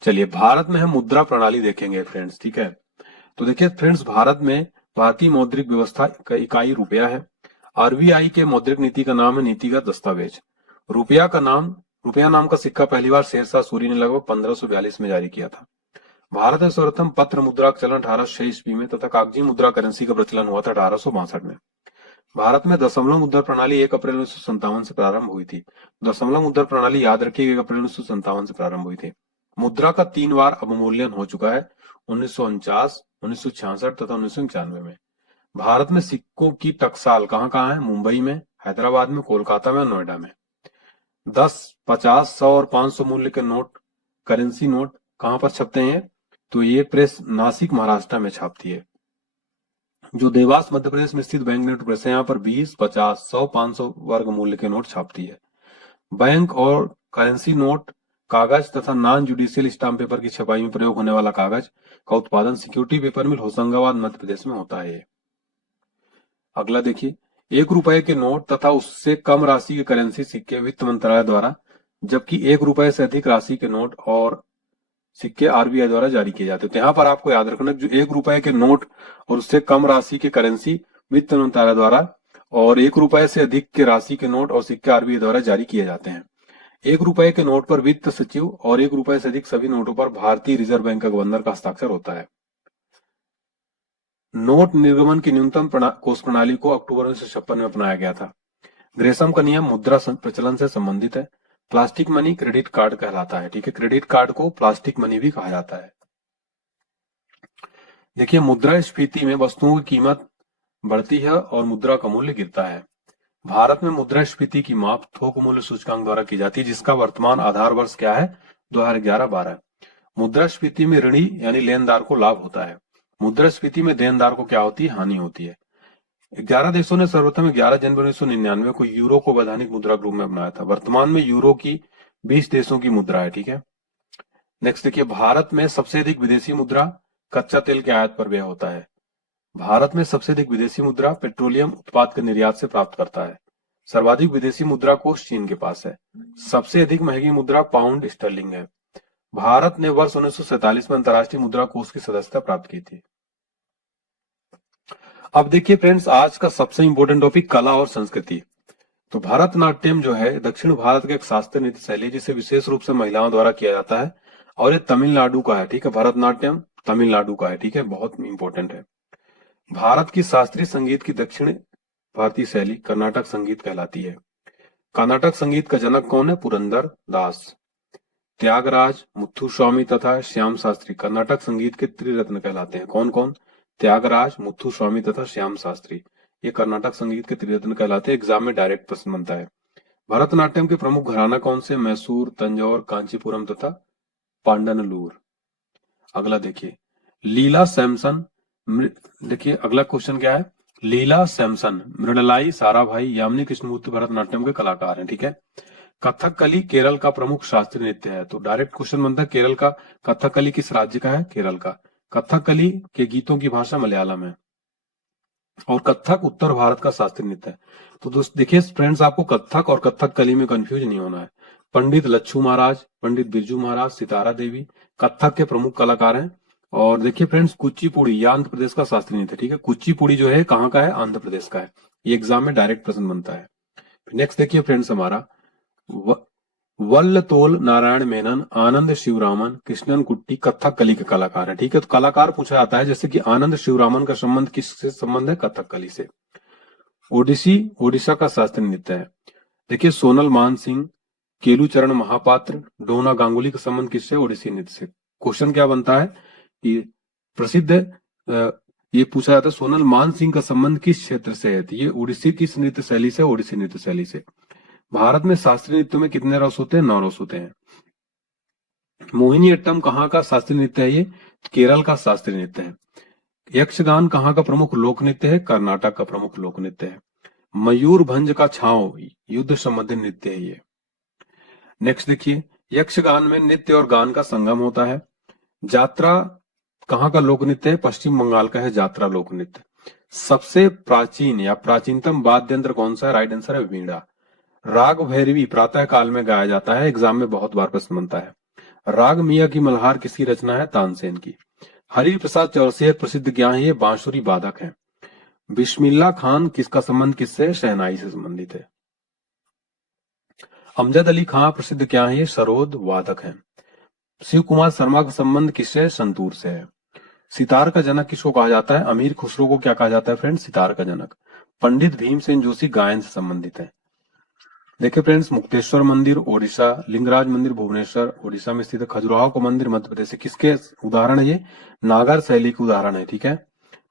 चलिए भारत में हम मुद्रा प्रणाली देखेंगे फ्रेंड्स। ठीक है, तो देखिए फ्रेंड्स, भारत में भारतीय मौद्रिक व्यवस्था का इकाई रुपया है। आरबीआई के मौद्रिक नीति का नाम है नीतिगत दस्तावेज। रुपया नाम का सिक्का पहली बार शेरशाह सूरी ने लगभग 1542 में जारी किया था। भारत में सर्वप्रथम पत्र मुद्रा का चलन 1806 ईस्वी में तथा कागजी मुद्रा करेंसी का प्रचलन हुआ था 1862 में। भारत में दशमलव मुद्रा प्रणाली 1 अप्रैल 1957 से प्रारंभ हुई थी। दशमलव मुद्रा प्रणाली याद रखिए 1 अप्रैल 1957 से प्रारंभ हुई थी। मुद्रा का 3 बार अवमूल्यन हो चुका है, 1949, 1966 तथा 1991 में। भारत में सिक्कों की टकसाल कहाँ कहाँ है? मुंबई में, हैदराबाद में, कोलकाता में और नोएडा में। 10, 50, 100 और 500 मूल्य के नोट, करेंसी नोट कहाँ पर छपते हैं? तो ये प्रेस नासिक महाराष्ट्र में छापती है। जो देवास मध्य प्रदेश में स्थित बैंक नोट प्रेस है, यहाँ पर 20, 50, 100, 500 वर्ग मूल्य के नोट छापती है। बैंक और करेंसी नोट कागज तथा नॉन जुडिशियल स्टाम्प पेपर की छपाई में प्रयोग होने वाला कागज का उत्पादन सिक्योरिटी पेपर मिल होशंगाबाद मध्य प्रदेश में होता है। अगला देखिए, 1 रुपए के नोट तथा उससे कम राशि के करेंसी सिक्के वित्त मंत्रालय द्वारा, जबकि 1 रुपए से अधिक राशि के नोट और सिक्के आरबीआई द्वारा जारी किए जाते हैं। तो यहाँ पर आपको याद रखना, जो 1 रुपए के नोट और उससे कम राशि के करेंसी वित्त मंत्रालय द्वारा और 1 रुपए से अधिक के राशि के नोट और सिक्के आरबीआई द्वारा जारी किए जाते हैं। 1 रुपए के नोट पर वित्त सचिव और 1 रुपए से अधिक सभी नोटों पर भारतीय रिजर्व बैंक का गवर्नर का हस्ताक्षर होता है। नोट निर्गमन की न्यूनतम कोष प्रणाली को अक्टूबर 1956 में अपनाया गया था। ग्रेसम का नियम मुद्रा प्रचलन से संबंधित है। प्लास्टिक मनी क्रेडिट कार्ड कहलाता है। ठीक है, क्रेडिट कार्ड को प्लास्टिक मनी भी कहा जाता है। देखिए, मुद्रास्फीति में वस्तुओं की कीमत बढ़ती है और मुद्रा का मूल्य गिरता है। भारत में मुद्रास्फीति की माप थोक मूल्य सूचकांक द्वारा की जाती है, जिसका वर्तमान आधार वर्ष क्या है? 2011-12। मुद्रास्फीति में ऋणी यानी लेनदार को लाभ होता है। मुद्रास्फीति में देनदार को क्या होती है? हानि होती है। 11 देशों ने सर्वप्रथम 11 जनवरी 1999 को यूरो को वैधानिक मुद्रा के रूप में अपनाया था। वर्तमान में यूरो की 20 देशों की मुद्रा है। ठीक है, नेक्स्ट देखिए, भारत में सबसे अधिक विदेशी मुद्रा कच्चा तेल के आयात पर व्यय होता है। भारत में सबसे अधिक विदेशी मुद्रा पेट्रोलियम उत्पाद के निर्यात से प्राप्त करता है। सर्वाधिक विदेशी मुद्रा कोष चीन के पास है। सबसे अधिक महंगी मुद्रा पाउंड स्टर्लिंग है। भारत ने वर्ष 1947 में अंतर्राष्ट्रीय मुद्रा कोष की सदस्यता प्राप्त की थी। अब देखिए फ्रेंड्स, आज का सबसे इंपॉर्टेंट टॉपिक कला और संस्कृति। तो भरतनाट्यम जो है दक्षिण भारत का एक शास्त्रीय नृत्य शैली है, जिसे विशेष रूप से महिलाओं द्वारा किया जाता है और ये तमिलनाडु का है। ठीक है, भरतनाट्यम तमिलनाडु का है। ठीक है, बहुत इंपॉर्टेंट है। भारत की शास्त्रीय संगीत की दक्षिण भारतीय शैली कर्नाटक संगीत कहलाती है। कर्नाटक संगीत का जनक कौन है? पुरंदर दास। त्यागराज, मुथुस्वामी तथा श्याम शास्त्री कर्नाटक संगीत के त्रिरत्न कहलाते हैं। कौन कौन? त्यागराज, मुथुस्वामी तथा श्याम शास्त्री। ये कर्नाटक संगीत के त्रिरत्न कहलाते हैं। एग्जाम में डायरेक्ट प्रश्न बनता है। भरतनाट्यम के प्रमुख घराना कौन से? मैसूर, तंजौर, कांचीपुरम तथा पांडनलूर। अगला देखिए, लीला सैमसन। देखिए अगला क्वेश्चन क्या है? लीला सैमसन, मृणलाई साराभाई, यामिनी कृष्णमूर्ति भरतनाट्यम के कलाकार हैं। ठीक है। कथकली केरल का प्रमुख शास्त्रीय नृत्य है। तो डायरेक्ट क्वेश्चन बनता है, केरल का कथकली किस राज्य का है? केरल का। कथकली के गीतों की भाषा मलयालम है और कथक उत्तर भारत का शास्त्रीय नृत्य है। तो दोस्त देखिए फ्रेंड्स, आपको कथक और कथकली में कंफ्यूज नहीं होना है। पंडित लच्छू महाराज, पंडित बिरजू महाराज, सितारा देवी कथक के प्रमुख कलाकार हैं। और देखिए फ्रेंड्स, कुचिपुड़ी ये आंध्र प्रदेश का शास्त्रीय नृत्य है। ठीक है, कुचिपुड़ी जो है कहाँ का है? आंध्र प्रदेश का है। ये एग्जाम में डायरेक्ट प्रश्न बनता है। नेक्स्ट देखिए फ्रेंड्स, हमारा वल्लतोल नारायण मेनन, आनंद शिवरामन, कृष्णन कुट्टी कथकली के कलाकार है। ठीक है, तो कलाकार पूछा जाता है, जैसे कि आनंद शिवरामन का संबंध किससे संबंध है? कथकली से। ओडिसी ओडिशा का शास्त्रीय नृत्य है। देखिए सोनल मान सिंह, केलूचरण महापात्र, डोना गांगुली का संबंध किससे? ओडिसी नृत्य से। क्वेश्चन क्या बनता है? ये प्रसिद्ध ये पूछा जाता है सोनल मान सिंह का संबंध किस क्षेत्र से है? तो ये ओडिसी किस नृत्य शैली से? ओडिसी नृत्य शैली से। भारत में शास्त्रीय नृत्य में कितने रस होते हैं? 9 रस होते हैं। मोहिनी अट्टम कहाँ का शास्त्रीय नृत्य है? ये केरल का शास्त्रीय नृत्य है। यक्षगान कहाँ का प्रमुख लोक नृत्य है? कर्नाटक का प्रमुख लोक नृत्य है। मयूरभंज का छांव युद्ध संबंधी नृत्य है ये। नेक्स्ट देखिए, यक्षगान में नृत्य और गान का संगम होता है। जात्रा कहाँ का लोक नृत्य है? पश्चिम बंगाल का है जात्रा लोक नृत्य। सबसे प्राचीन या प्राचीनतम वाद्य यंत्र कौन सा है? राइट आंसर है वीणा। राग भैरवी प्रातः काल में गाया जाता है। एग्जाम में बहुत बार प्रश्न बनता है। राग मिया की मल्हार किसकी रचना है? तानसेन की। हरि प्रसाद चौरसिया प्रसिद्ध ज्ञान है, ये बांसुरी वादक है। बिस्मिल्लाह खान किसका संबंध किससे है? शहनाई से संबंधित है। अमजद अली खां प्रसिद्ध क्या है? ये सरोद वादक है। शिव कुमार शर्मा का संबंध किससे है? संतूर से है। सितार का जनक किसको कहा जाता है? अमीर खुसरो को क्या कहा जाता है फ्रेंड्स? सितार का जनक। पंडित भीमसेन जोशी गायन से संबंधित है। देखिए फ्रेंड्स, मुक्तेश्वर मंदिर ओडिशा, लिंगराज मंदिर भुवनेश्वर ओडिशा में स्थित है। खजुराहो का मंदिर मध्य प्रदेश है। किसके उदाहरण है? ये नागर शैली के उदाहरण है। ठीक है।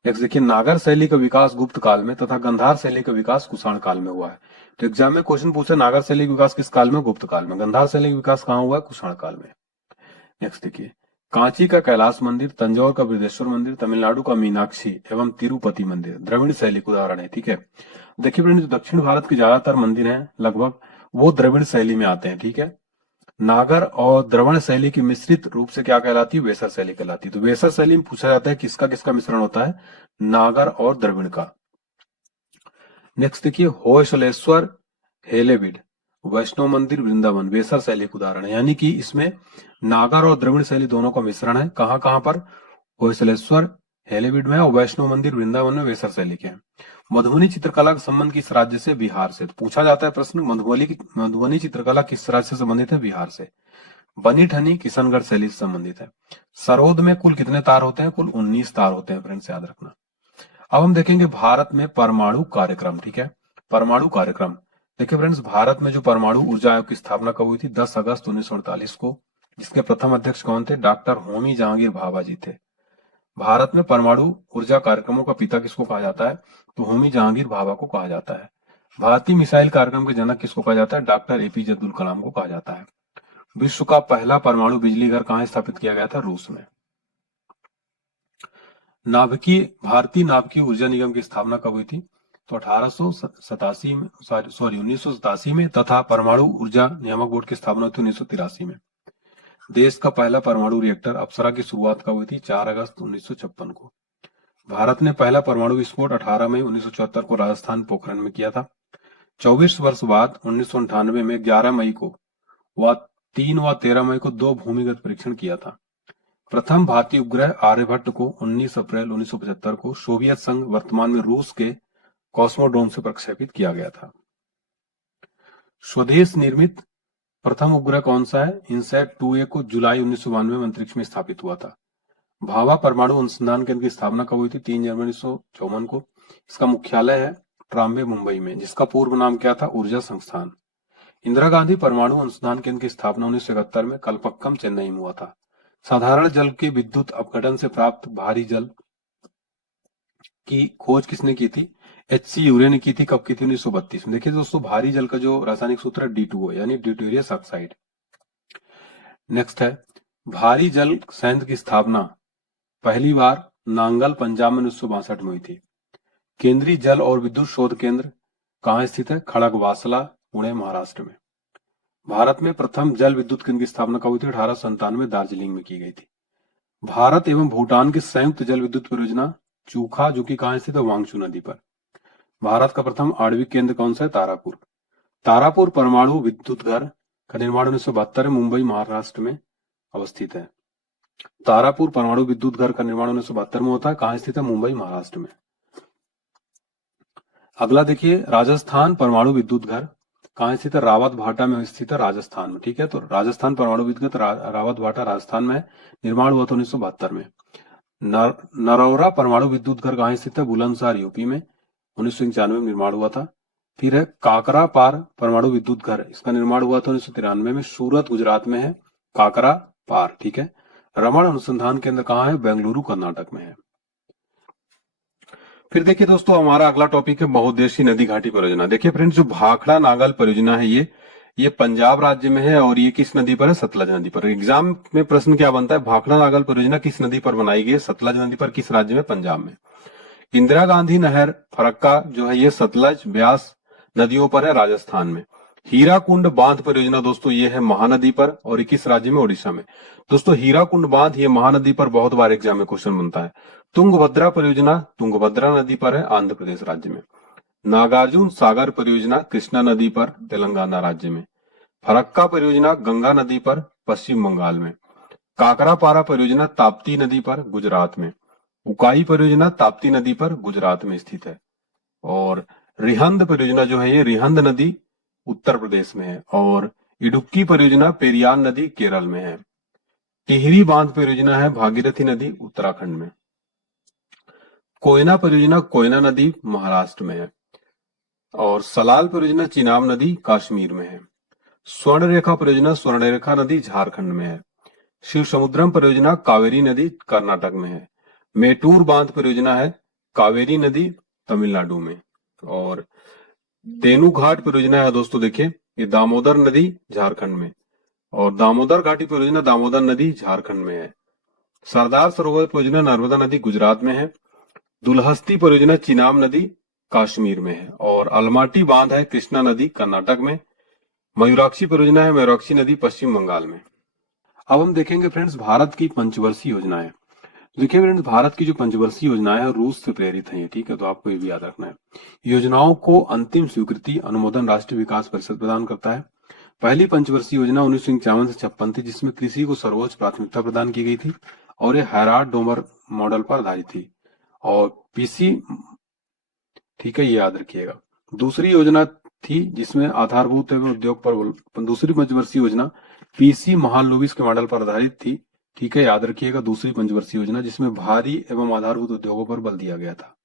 नेक्स्ट देखिए, नागर शैली का विकास गुप्त काल में तथा गंधार शैली का विकास कुषाण काल में हुआ है। तो एग्जाम में क्वेश्चन पूछे नागर शैली का विकास किस काल में? गुप्त काल में। गंधार शैली का विकास कहाँ हुआ है? कुषाण काल में। नेक्स्ट देखिए, कांची का कैलाश मंदिर, तंजौर का बृहदेश्वर मंदिर, तमिलनाडु का मीनाक्षी एवं तिरुपति मंदिर द्रविड़ शैली का उदाहरण है। ठीक है। देखिए फ्रेंड्स, जो दक्षिण भारत के ज्यादातर मंदिर हैं लगभग वो द्रविड़ शैली में आते हैं। ठीक है। नागर और द्रविड़ शैली की मिश्रित रूप से क्या कहलाती है? वेसर शैली कहलाती है। तो वेसर शैली में पूछा जाता है किसका किसका मिश्रण होता है? नागर और द्रविड़ का। नेक्स्ट देखिए, होयसलेश्वर हेलेबिड वैष्णव मंदिर वृंदावन वेसर शैली का उदाहरण है। यानी कि इसमें नागर और द्रविड़ शैली दोनों का मिश्रण है। कहाँ कहाँ पर? होयसलेश्वर हेलेबिड में और वैष्णव मंदिर वृंदावन में वेसर शैली के हैं। मधुबनी चित्रकला का संबंध किस राज्य से? बिहार से। तो पूछा जाता है प्रश्न, मधुबनी चित्रकला किस राज्य से संबंधित है? बिहार से। बनी ठनी किशनगढ़ शैली से संबंधित है। सरोद में कुल कितने तार होते हैं? कुल 19 तार होते हैं फ्रेंड्स, याद रखना। अब हम देखेंगे भारत में परमाणु कार्यक्रम। ठीक है, परमाणु कार्यक्रम। देखिए फ्रेंड्स, भारत में जो परमाणु ऊर्जा आयोग की स्थापना कब हुई थी? 10 अगस्त 1948 को। जिसके प्रथम अध्यक्ष कौन थे? डॉक्टर होमी जहांगीर भाभा जी थे। भारत में परमाणु ऊर्जा कार्यक्रमों का पिता किसको कहा जाता है? तो होमी जहांगीर भाभा को कहा जाता है। भारतीय मिसाइल कार्यक्रम के जनक किसको कहा जाता है? डॉक्टर एपीजे अब्दुल कलाम को कहा जाता है। विश्व का पहला परमाणु बिजली घर कहाँ स्थापित किया गया था? रूस में। भारतीय नाभिकीय ऊर्जा निगम की स्थापना कब हुई थी? तो 1887 में, 1987 में, तथा परमाणु ऊर्जा नियामक बोर्ड की स्थापना हुई थी 1983 में। देश का पहला परमाणु रिएक्टर अप्सरा की शुरुआत कब हुई थी? 4 अगस्त 1956 को। भारत ने पहला परमाणु विस्फोट 18 मई 1974 को राजस्थान पोखरण में किया था। 24 वर्ष बाद 1998 में 11 मई को व 3 व 13 मई को 2 भूमिगत परीक्षण किया था। प्रथम भारतीय उपग्रह आर्यभट्ट को 19 अप्रैल 1975 को सोवियत संघ वर्तमान में रूस के कॉस्मोड्रोम से प्रक्षेपित किया गया था। स्वदेश निर्मित प्रथम उपग्रह कौन सा है? इनसैट 2A को जुलाई 1992 में अंतरिक्ष में स्थापित हुआ था। भाभा परमाणु अनुसंधान केंद्र की स्थापना कब हुई थी? 3 जनवरी 1954 को। इसका मुख्यालय है ट्राम्बे मुंबई में, जिसका पूर्व नाम क्या था? ऊर्जा संस्थान। इंदिरा गांधी परमाणु अनुसंधान केंद्र की स्थापना 1971 में कलपक्कम चेन्नई में हुआ था। साधारण जल के विद्युत अपघटन से प्राप्त भारी जल की खोज किसने की थी? H.C. यूरे ने की थी। कब की थी? 1932 में। देखिए दोस्तों, भारी जल का जो रासायनिक सूत्र है D2O यानी ड्यूटेरियस ऑक्साइड। नेक्स्ट है, भारी जल संयंत्र की स्थापना पहली बार नांगल पंजाब में 1962 में हुई थी। केंद्रीय जल और विद्युत शोध केंद्र कहाँ स्थित है? खड़गवासला, पुणे, महाराष्ट्र में। भारत में प्रथम जल विद्युत केंद्र की स्थापना कब हुई थी? 1897 दार्जिलिंग में की गई थी। भारत एवं भूटान की संयुक्त जल विद्युत परियोजना चूखा, जो कि कहाँ स्थित है? वांगचू नदी पर। भारत का प्रथम आणविक केंद्र कौन सा है? तारापुर। तारापुर परमाणु विद्युत घर का निर्माण 1972 में मुंबई, महाराष्ट्र में अवस्थित है। तारापुर परमाणु विद्युत घर का निर्माण 1972 में होता है। कहाँ स्थित है? मुंबई, महाराष्ट्र में। अगला देखिए, राजस्थान परमाणु विद्युत घर कहाँ स्थित है? रावत भाटा में स्थित है, राजस्थान में। ठीक है, तो राजस्थान परमाणु विद्युत रावत भाटा राजस्थान में निर्माण हुआ था 1972 में। नरौरा परमाणु विद्युत घर कहाँ स्थित है? बुलंदशहर, यूपी में 1991 में निर्माण हुआ था। फिर है काकरा पार परमाणु विद्युत घर, इसका निर्माण हुआ था 1993 में, सूरत गुजरात में है काकरा पार। ठीक है, रमण अनुसंधान केंद्र कहाँ है? बेंगलुरु, कर्नाटक में है। फिर देखिए दोस्तों, हमारा अगला टॉपिक है बहुउद्देशीय नदी घाटी परियोजना। देखिए फ्रेंड्स, जो भाखड़ा नागल परियोजना है ये पंजाब राज्य में है और ये किस नदी पर है? सतलज नदी पर। एग्जाम में प्रश्न क्या बनता है? भाखड़ा नागल परियोजना किस नदी पर बनाई गई है? सतलज नदी पर। किस राज्य में? पंजाब में। इंदिरा गांधी नहर फरक्का जो है ये सतलज, ब्यास नदियों पर है, राजस्थान में। हीराकुंड बांध परियोजना दोस्तों ये है महानदी पर और किस राज्य में? ओडिशा में। दोस्तों हीराकुंड बांध ये महानदी पर बहुत बार एग्जाम में क्वेश्चन बनता है। तुंगभद्रा परियोजना तुंगभद्रा नदी पर है, आंध्र प्रदेश राज्य में। नागार्जुन सागर परियोजना कृष्णा नदी पर, तेलंगाना राज्य में। फरक्का परियोजना गंगा नदी पर, पश्चिम बंगाल में। काकरापारा परियोजना ताप्ती नदी पर, गुजरात में। उकाई परियोजना ताप्ती नदी पर, गुजरात में स्थित है। और रिहंद परियोजना जो है ये रिहंद नदी उत्तर प्रदेश में है। और इडुक्की परियोजना पेरियार नदी केरल में है। टिहरी बांध परियोजना है भागीरथी नदी उत्तराखंड में। कोयना परियोजना कोयना नदी महाराष्ट्र में है। और सलाल परियोजना चिनाब नदी कश्मीर में है। स्वर्ण रेखा परियोजना स्वर्णरेखा नदी झारखंड में है। शिव समुद्रम परियोजना कावेरी नदी कर्नाटक में है। मेटूर बांध परियोजना है कावेरी नदी तमिलनाडु में। और तेनू घाट परियोजना है दोस्तों, देखिए ये दामोदर नदी झारखंड में। और दामोदर घाटी परियोजना दामोदर नदी झारखंड में है। सरदार सरोवर परियोजना नर्मदा नदी गुजरात में है। दुलहस्ती परियोजना चिनाब नदी कश्मीर में है। और अलमाटी बांध है कृष्णा नदी कर्नाटक में। मयूराक्षी परियोजना है मयूराक्षी नदी पश्चिम बंगाल में। अब हम देखेंगे फ्रेंड्स भारत की पंचवर्षीय योजनाएं। देखिए फ्रेंड्स, भारत की जो पंचवर्षीय योजनाएं हैं रूस से प्रेरित हैं, ठीक है, तो आपको ये भी याद रखना है। योजनाओं को अंतिम स्वीकृति अनुमोदन राष्ट्रीय विकास परिषद प्रदान करता है। पहली पंचवर्षीय योजना 1951 से 56 थी, जिसमें कृषि को सर्वोच्च प्राथमिकता प्रदान की गई थी और ये हैराल्ड डोमर मॉडल पर आधारित थी। और पीसी, ठीक है, ये याद रखिएगा। दूसरी योजना थी जिसमें आधारभूत एवं उद्योग पर, दूसरी पंचवर्षीय योजना पीसी महालनोबिस के मॉडल पर आधारित थी। ठीक है, याद रखिएगा, दूसरी पंचवर्षीय योजना जिसमें भारी एवं आधारभूत उद्योगों पर बल दिया गया था।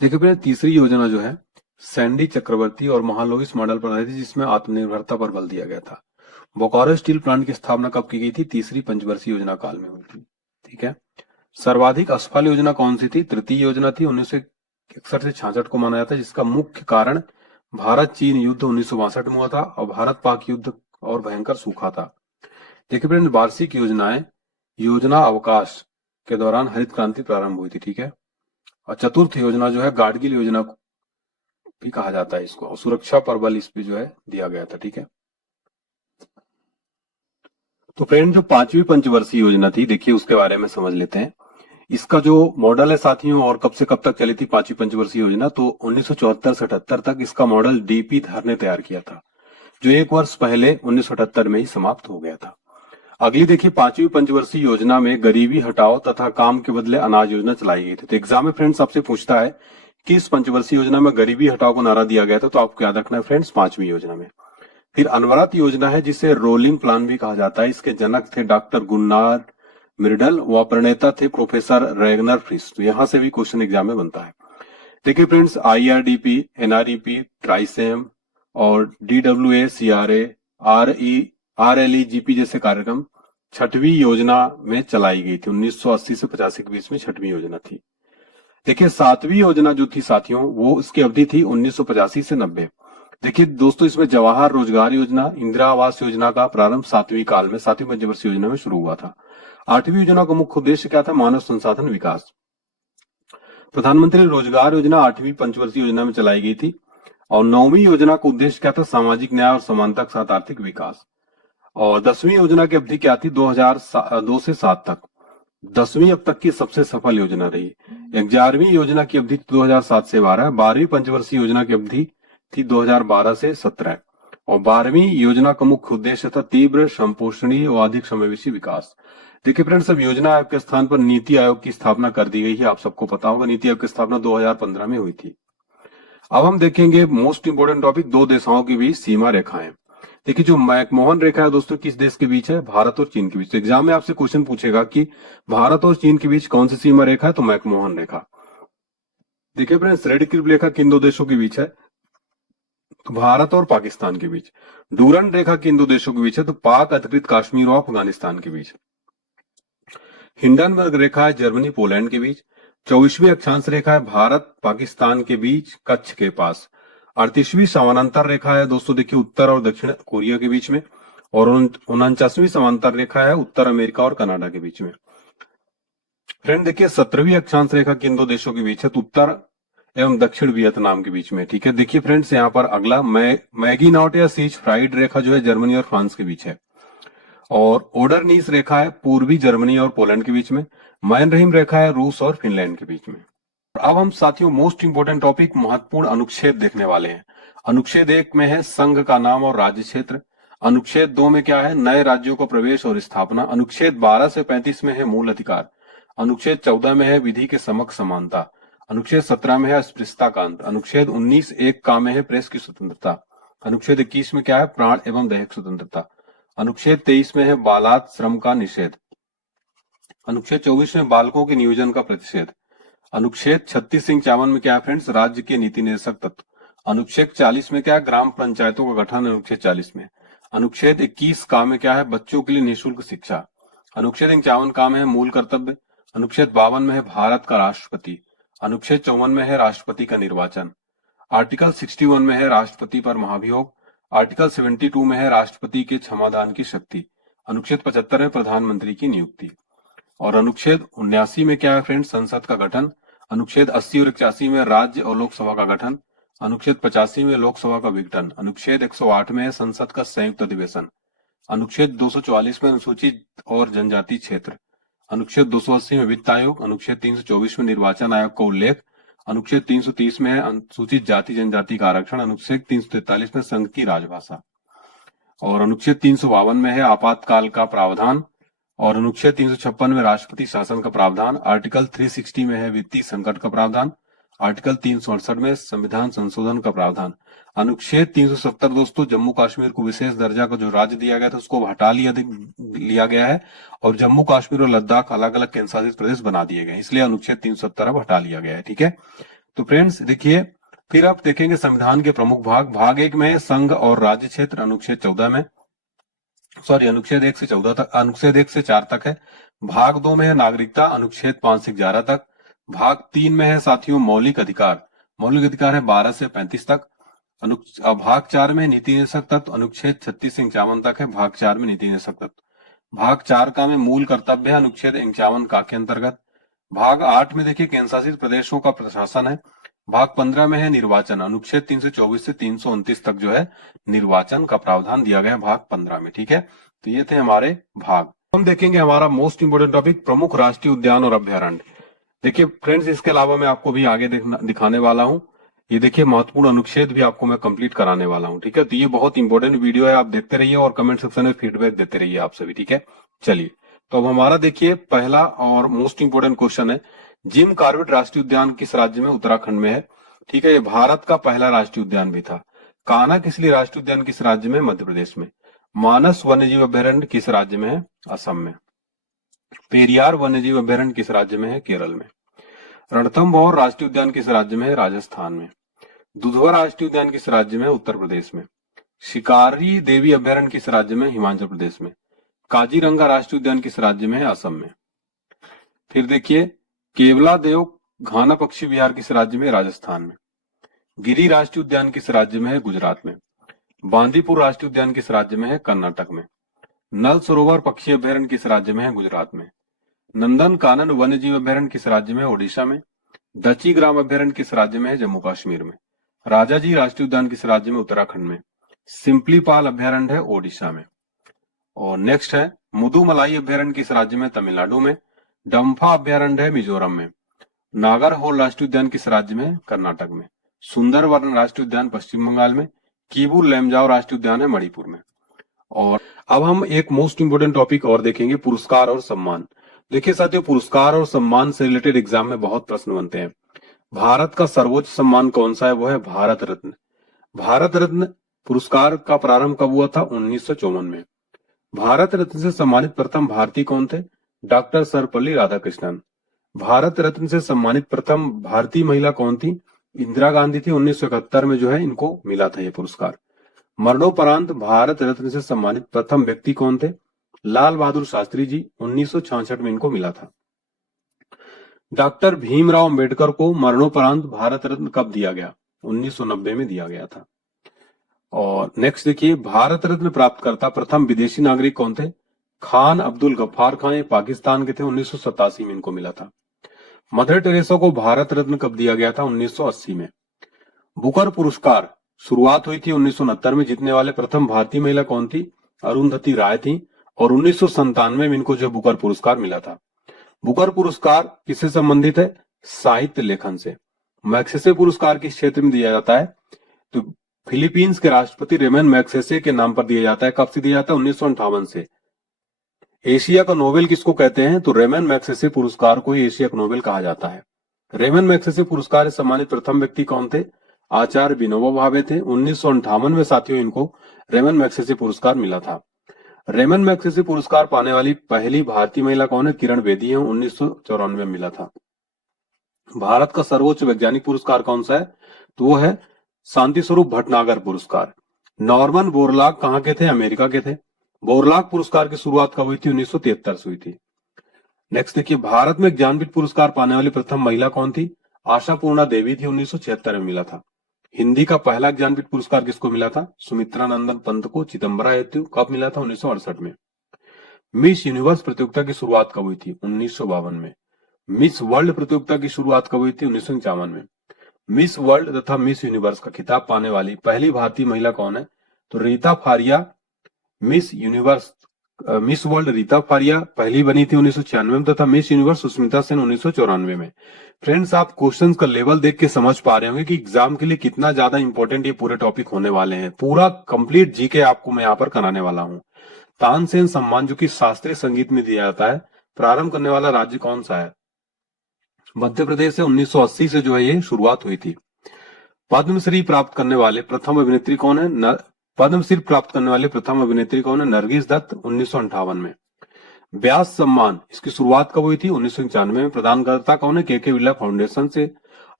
देखिए फिर तीसरी योजना जो है सैंडी चक्रवर्ती और महालनोबिस मॉडल पर आधारित थी, जिसमें आत्मनिर्भरता पर बल दिया गया था। बोकारो स्टील प्लांट की स्थापना कब की गई थी? तीसरी पंचवर्षीय योजना काल में हुई थी। ठीक है, सर्वाधिक असफल योजना कौन सी थी? तृतीय योजना थी, 1961 से 66 को माना जाता है, जिसका मुख्य कारण भारत चीन युद्ध 1962 में हुआ था और भारत पाक युद्ध और भयंकर सूखा था। देखिए फ्रेंड, वार्षिक योजनाएं योजना अवकाश के दौरान हरित क्रांति प्रारंभ हुई थी। ठीक है, और चतुर्थ योजना जो है गाडगिल योजना भी कहा जाता है इसको, और सुरक्षा पर बल इस पे जो है दिया गया था। ठीक है, तो फ्रेंड जो पांचवी पंचवर्षीय योजना थी, देखिए उसके बारे में समझ लेते हैं। इसका जो मॉडल है साथियों, और कब से कब तक चली थी पांचवी पंचवर्षीय योजना, तो 1974 से 78 तक इसका मॉडल डीपी धर ने तैयार किया था, जो एक वर्ष पहले 1978 में ही समाप्त हो गया था। अगली देखिए, पांचवी पंचवर्षीय योजना में गरीबी हटाओ तथा काम के बदले अनाज योजना चलाई गई थी। तो एग्जाम में फ्रेंड्स आपसे पूछता है कि इस पंचवर्षीय योजना में गरीबी हटाओ को नारा दिया गया था, तो आपको याद रखना है फ्रेंड्स पांचवी योजना में। फिर अनवरत योजना है जिसे रोलिंग प्लान भी कहा जाता है। इसके जनक थे डॉक्टर गुन्नार मिर्डल व प्रणेता थे प्रोफेसर रेगनर फ्रिस। तो यहां से भी क्वेश्चन एग्जाम में बनता है। देखिए फ्रेंड्स, आईआरडीपी, एनआरईपी, ट्राइसेम और डीडब्ल्यूए, सीआरए, आरएलईजीपी जैसे कार्यक्रम छठवीं योजना में चलाई गई थी। 1980 से 85 के बीच में छठवीं योजना थी। देखिए 7वीं योजना जो थी साथियों, वो इसकी अवधि थी 1985 से 90। देखिए दोस्तों, इसमें जवाहर रोजगार योजना, इंदिरा आवास योजना का प्रारंभ 7वीं काल में, 7वीं पंचवर्षीय योजना में शुरू हुआ था। 8वीं योजना का मुख्य उद्देश्य क्या था? मानव संसाधन विकास। प्रधानमंत्री रोजगार योजना 8वीं पंचवर्षीय योजना में चलाई गई थी। और 9वीं योजना का उद्देश्य क्या था? सामाजिक न्याय और समानता के साथ आर्थिक विकास। और 10वीं योजना की अवधि क्या थी? 2002 से 7 तक। 10वीं अब तक की सबसे सफल योजना रही। 11वीं योजना की अवधि 2007 से 12। 12वीं पंचवर्षीय योजना की अवधि थी 2012 से 17। और 12वीं योजना का मुख्य उद्देश्य था तीव्र, संपोषणीय और अधिक समावेशी विकास। देखिए फ्रेंड्स, अब योजना आयोग के स्थान पर नीति आयोग की स्थापना कर दी गई है। आप सबको पता होगा नीति आयोग की स्थापना 2015 में हुई थी। अब हम देखेंगे मोस्ट इंपोर्टेंट टॉपिक, दो देशों के बीच सीमा रेखाएं। देखिए जो मैकमोहन रेखा है दोस्तों, किस देश के बीच है? भारत और चीन के बीच। एग्जाम में आपसे क्वेश्चन पूछेगा कि भारत और चीन के बीच कौन सी सीमा रेखा है, तो मैकमोहन रेखा। देखिए फ्रेंड्स, रेड क्लिप रेखा किन दो देशों के बीच है? तो भारत और पाकिस्तान के बीच। डूरन रेखा किन दो देशों के बीच है? तो पाक अधिकृत कश्मीर और अफगानिस्तान के बीच। हिंडनबर्ग रेखा है जर्मनी पोलैंड के बीच। 24वीं अक्षांश रेखा है भारत पाकिस्तान के बीच कच्छ के पास। 38वीं समानांतर रेखा है दोस्तों, देखिए उत्तर और दक्षिण कोरिया के बीच में। और 49वीं समांतर रेखा है उत्तर अमेरिका और कनाडा के बीच में। फ्रेंड देखिए 17वीं अक्षांश रेखा किन दो देशों के बीच है? तो उत्तर एवं दक्षिण वियतनाम के बीच में। ठीक है, देखिए फ्रेंड्स यहाँ पर अगला मैगी नॉट या सीज फ्राइड रेखा जो है जर्मनी और फ्रांस के बीच है। और ओडरनीस रेखा है पूर्वी जर्मनी और पोलैंड के बीच में। मैन रहीम रेखा है रूस और फिनलैंड के बीच में। अब हम साथियों मोस्ट इंपोर्टेंट टॉपिक, महत्वपूर्ण अनुच्छेद देखने वाले हैं। अनुच्छेद 1 में है संघ का नाम और राज्य क्षेत्र। अनुच्छेद 2 में क्या है? नए राज्यों का प्रवेश और स्थापना। अनुच्छेद 12 से 35 में है मूल अधिकार। अनुच्छेद 14 में है विधि के समक्ष समानता। अनुच्छेद 17 में है अस्पृश्यता का अंत। अनुच्छेद 19 एक का में है प्रेस की स्वतंत्रता। अनुच्छेद 21 में क्या है? प्राण एवं दैहिक स्वतंत्रता। अनुच्छेद 23 में है बालात श्रम का निषेध। अनुच्छेद 24 में बालकों के नियोजन का प्रतिषेध। अनुच्छेद 36 से 51 में क्या है फ्रेंड्स? राज्य के नीति निर्देशक तत्व। अनुच्छेद 40 में क्या है? ग्राम पंचायतों का गठन। अनुच्छेद 40 में। अनुच्छेद 21 का में क्या है? बच्चों के लिए निःशुल्क शिक्षा। अनुच्छेद 51 का में है मूल कर्तव्य। अनुच्छेद 52 में है भारत का राष्ट्रपति। अनुच्छेद 54 में है राष्ट्रपति का निर्वाचन। आर्टिकल 61 में है राष्ट्रपति पर महाभियोग। आर्टिकल 72 में है राष्ट्रपति के क्षमादान की शक्ति। अनुच्छेद 75 में प्रधानमंत्री की नियुक्ति। और अनुच्छेद 79 में क्या है फ्रेंड्स? संसद का गठन। अनुच्छेद 80 और 81 में राज्य और लोकसभा का गठन। अनुच्छेद 85 में लोकसभा का विघटन। अनुच्छेद 108 में है संसद का संयुक्त अधिवेशन। अनुच्छेद 244 में अनुसूचित और जनजाति क्षेत्र। अनुच्छेद 280 में वित्त आयोग। अनुच्छेद 324 में निर्वाचन आयोग का उल्लेख। अनुच्छेद 330 में है अनुसूचित जाति जनजाति का आरक्षण। अनुच्छेद 343 में संघ की राजभाषा। और अनुच्छेद 352 में है आपातकाल का प्रावधान। और अनुच्छेद 356 में राष्ट्रपति शासन का प्रावधान। आर्टिकल 360 में है वित्तीय संकट का प्रावधान। आर्टिकल 368 में संविधान संशोधन का प्रावधान। अनुच्छेद 370 दोस्तों, जम्मू कश्मीर को विशेष दर्जा का जो राज्य दिया गया था उसको हटा लिया गया है और जम्मू कश्मीर और लद्दाख अलग अलग केंद्र शासित प्रदेश बना दिए गए, इसलिए अनुच्छेद 370 अब हटा लिया गया है। ठीक है, तो फ्रेंड्स देखिए, फिर आप देखेंगे संविधान के प्रमुख भाग। भाग 1 में संघ और राज्य क्षेत्र, अनुच्छेद 14 में, सॉरी अनुच्छेद 1 से 14 तक, अनुच्छेद 1 से 4 तक है। भाग 2 में है नागरिकता, अनुच्छेद 5 से 11 तक। भाग 3 में है साथियों मौलिक अधिकार, मौलिक अधिकार है 12 से 35 तक। भाग 4 में नीति निर्देशक तत्व, अनुच्छेद 36 से 51 तक है। भाग 4 में नीति निर्देशक तत्व। भाग 4 का में मूल कर्तव्य है, अनुच्छेद 51 का के अंतर्गत। भाग 8 में देखिए केंद्र शासित प्रदेशों का प्रशासन है। भाग 15 में है निर्वाचन, अनुच्छेद 324 से 329 तक जो है निर्वाचन का प्रावधान दिया गया है भाग 15 में। ठीक है, तो ये थे हमारे भाग। हम देखेंगे हमारा मोस्ट इंपोर्टेंट टॉपिक, प्रमुख राष्ट्रीय उद्यान और अभ्यारण्य। देखिए फ्रेंड्स, इसके अलावा मैं आपको भी आगे दिखाने वाला हूँ। ये देखिए महत्वपूर्ण अनुच्छेद भी आपको मैं कंप्लीट कराने वाला हूँ। ठीक है, तो ये बहुत इंपॉर्टेंट वीडियो है, आप देखते रहिए और कमेंट सेक्शन में फीडबैक देते रहिए आप सभी। ठीक है, चलिए, तो अब हमारा देखिए पहला और मोस्ट इंपोर्टेंट क्वेश्चन है, जिम कॉर्बेट राष्ट्रीय उद्यान किस राज्य में? उत्तराखंड में है। ठीक है, ये भारत का पहला राष्ट्रीय उद्यान भी था। कान्हा किसली राष्ट्रीय उद्यान किस राज्य में? मध्य प्रदेश में। मानस वन्यजीव अभ्यारण्य किस राज्य में है? असम में। पेरियार वन्यजीव अभ्यारण्य किस राज्य में है? केरल में। रणथंभौर राष्ट्रीय उद्यान किस राज्य में है? राजस्थान में। दुधवा राष्ट्रीय उद्यान किस राज्य में? उत्तर प्रदेश में। शिकारी देवी अभ्यारण्य किस राज्य में? हिमाचल प्रदेश में। काजीरंगा राष्ट्रीय उद्यान किस राज्य में है? असम में। फिर देखिए केवलादेव घाना पक्षी विहार किस राज्य में? राजस्थान में। गिरी राष्ट्रीय उद्यान किस राज्य में है? गुजरात में। बांदीपुर राष्ट्रीय उद्यान किस राज्य में है? कर्नाटक में। नल सरोवर पक्षी अभ्यारण्य किस राज्य में है? गुजरात में। नंदन कानन वन्य जीव अभ्यारण्य किस राज्य में है? ओडिशा में। दची ग्राम अभ्यारण्य किस राज्य में है? जम्मू कश्मीर में। राजाजी राष्ट्रीय उद्यान किस राज्य में? उत्तराखंड में। सिंपलीपाल अभ्यारण्य है ओडिशा में। और नेक्स्ट है मुदुमलाई अभ्यारण्य किस राज्य में? तमिलनाडु में। डम्फा अभ्यारण्य है मिजोरम में। नागरहोल राष्ट्रीय उद्यान किस राज्य में? कर्नाटक में। सुंदरवन राष्ट्रीय उद्यान पश्चिम बंगाल में। कीबू लेमजाओ राष्ट्रीय उद्यान है मणिपुर में। और अब हम एक मोस्ट इंपोर्टेंट टॉपिक और देखेंगे, पुरस्कार और सम्मान। देखिए साथियों, पुरस्कार और सम्मान से रिलेटेड एग्जाम में बहुत प्रश्न बनते हैं। भारत का सर्वोच्च सम्मान कौन सा है? वो है भारत रत्न। भारत रत्न पुरस्कार का प्रारंभ कब हुआ था? 1954 में। भारत रत्न से सम्मानित प्रथम भारतीय कौन थे? डॉक्टर सर्वपल्ली राधाकृष्णन। भारत रत्न से सम्मानित प्रथम भारतीय महिला कौन थी? इंदिरा गांधी थी। 1971 में जो है इनको मिला था ये पुरस्कार। मरणोपरांत भारत रत्न से सम्मानित प्रथम व्यक्ति कौन थे? लाल बहादुर शास्त्री जी। 1966 में इनको मिला था। डॉक्टर भीमराव अंबेडकर को मरणोपरांत भारत रत्न कब दिया गया? 1990 में दिया गया था। और नेक्स्ट देखिए, भारत रत्न प्राप्त करता प्रथम विदेशी नागरिक कौन थे? खान अब्दुल गफ्फार खान, ये पाकिस्तान के थे। 1987 में इनको मिला था। मदर टेरेसा को भारत रत्न कब दिया गया था? 1980 में। बुकर पुरस्कार शुरुआत हुई थी 1969 में। जीतने वाले प्रथम भारतीय महिला कौन थी? अरुंधति राय थी। और 1997 में इनको जो बुकर पुरस्कार मिला था। बुकर पुरस्कार किससे संबंधित है? साहित्य लेखन से। मैग्सेसे पुरस्कार किस क्षेत्र में दिया जाता है? तो फिलीपींस के राष्ट्रपति रेमन मैग्सेसे के नाम पर दिया जाता है। कब से दिया जाता है? 1958 से। एशिया का नोबेल किसको कहते हैं? तो रेमन मैग्सेसे पुरस्कार को ही एशिया का नोबेल कहा जाता है। रेमन मैग्सेसे पुरस्कार से सम्मानित प्रथम व्यक्ति कौन थे? आचार्य विनोबा भावे थे। 1958 में साथियों इनको रेमन मैग्सेसे पुरस्कार मिला था। रेमन मैग्सेसे पुरस्कार पाने वाली पहली भारतीय महिला कौन है? किरण बेदी है। 1994 में मिला था। भारत का सर्वोच्च वैज्ञानिक पुरस्कार कौन सा है? तो वो है शांति स्वरूप भटनागर पुरस्कार। नॉर्मन बोरलॉग कहाँ के थे? अमेरिका के थे। बोरलॉग पुरस्कार की शुरुआत कब हुई थी? 1973 से हुई थी। नेक्स्ट देखिए, भारत में ज्ञानपीठ पुरस्कार पाने वाली प्रथम महिला कौन थी? आशापूर्णा देवी थी। 1976 में मिला था। हिंदी का पहला ज्ञानपीठ पुरस्कार किसको मिला था? सुमित्रा नंदन पंत को। चिदम्बरा हेतु कब मिला था? 1968 में। मिस यूनिवर्स प्रतियोगिता की शुरुआत कब हुई थी? 1952 में। मिस वर्ल्ड प्रतियोगिता की शुरुआत कब हुई थी? 1951 में। मिस वर्ल्ड तथा मिस यूनिवर्स का खिताब पाने वाली पहली भारतीय महिला कौन है? तो Reita Faria. Miss universe miss world Reita Faria पहली बनी थी 1996 में, तथा मिस यूनिवर्स सुष्मिता सेन 1994 में। फ्रेंड्स, आप क्वेश्चंस का लेवल देख के समझ पा रहे होंगे कि एग्जाम के लिए कितना ज्यादा इंपॉर्टेंट ये पूरे टॉपिक होने वाले हैं। पूरा कंप्लीट जीके आपको मैं यहाँ पर कराने वाला हूँ। तानसेन सम्मान जो कि शास्त्रीय संगीत में दिया जाता है, प्रारंभ करने वाला राज्य कौन सा है? मध्य प्रदेश से। 1980 से जो है ये शुरुआत हुई थी। पद्मश्री प्राप्त करने वाले प्रथम अभिनेत्री कौन है? पद्मश्री प्राप्त करने वाले प्रथम अभिनेत्री कौन है? नरगिस दत्त। 1958 में। व्यास सम्मान इसकी शुरुआत कब हुई थी? 1995 में। प्रदानकर्ता कौन है? के बिरला फाउंडेशन से।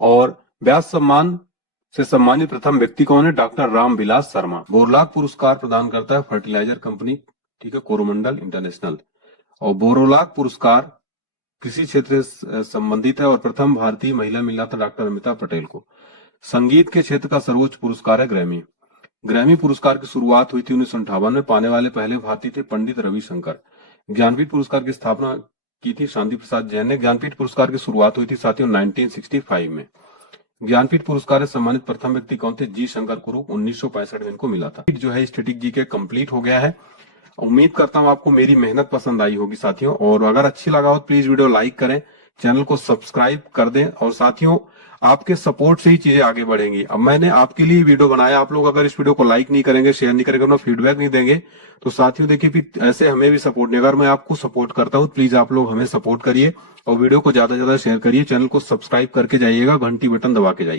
और व्यास सम्मान से सम्मानित प्रथम व्यक्ति कौन है? डॉक्टर रामविलास शर्मा। बोरलॉग पुरस्कार प्रदान करता है फर्टिलाइजर कंपनी, ठीक है, कोरोमंडल इंटरनेशनल। और बोरलॉग पुरस्कार कृषि क्षेत्र से संबंधित है और प्रथम भारतीय महिला मिला था डॉक्टर अमिता पटेल को। संगीत के क्षेत्र का सर्वोच्च पुरस्कार है ग्रैमी। ग्रैमी पुरस्कार की शुरुआत हुई थी 1958 में। पाने वाले पहले भारतीय थे पंडित रविशंकर। ज्ञानपीठ पुरस्कार की स्थापना की थी शांति प्रसाद जैन ने। ज्ञानपीठ पुरस्कार की शुरुआत हुई थी साथियों 1965 में। ज्ञानपीठ पुरस्कार से सम्मानित प्रथम व्यक्ति कौन थे? जी शंकर कुरूप। 1965 में इनको मिला था। जो है स्टैटिक जी के कंप्लीट हो गया है। उम्मीद करता हूं आपको मेरी मेहनत पसंद आई होगी साथियों, और अगर अच्छी लगा हो प्लीज वीडियो लाइक करें, चैनल को सब्सक्राइब कर दें। और साथियों, आपके सपोर्ट से ही चीजें आगे बढ़ेंगी। अब मैंने आपके लिए वीडियो बनाया, आप लोग अगर इस वीडियो को लाइक नहीं करेंगे, शेयर नहीं करेंगे, अपना फीडबैक नहीं देंगे, तो साथियों देखिए फिर ऐसे हमें भी सपोर्ट नहीं। अगर मैं आपको सपोर्ट करता हूं, प्लीज आप लोग हमें सपोर्ट करिए और वीडियो को ज्यादा से ज्यादा शेयर करिए। चैनल को सब्सक्राइब करके जाइएगा, घंटी बटन दबा के जाइए।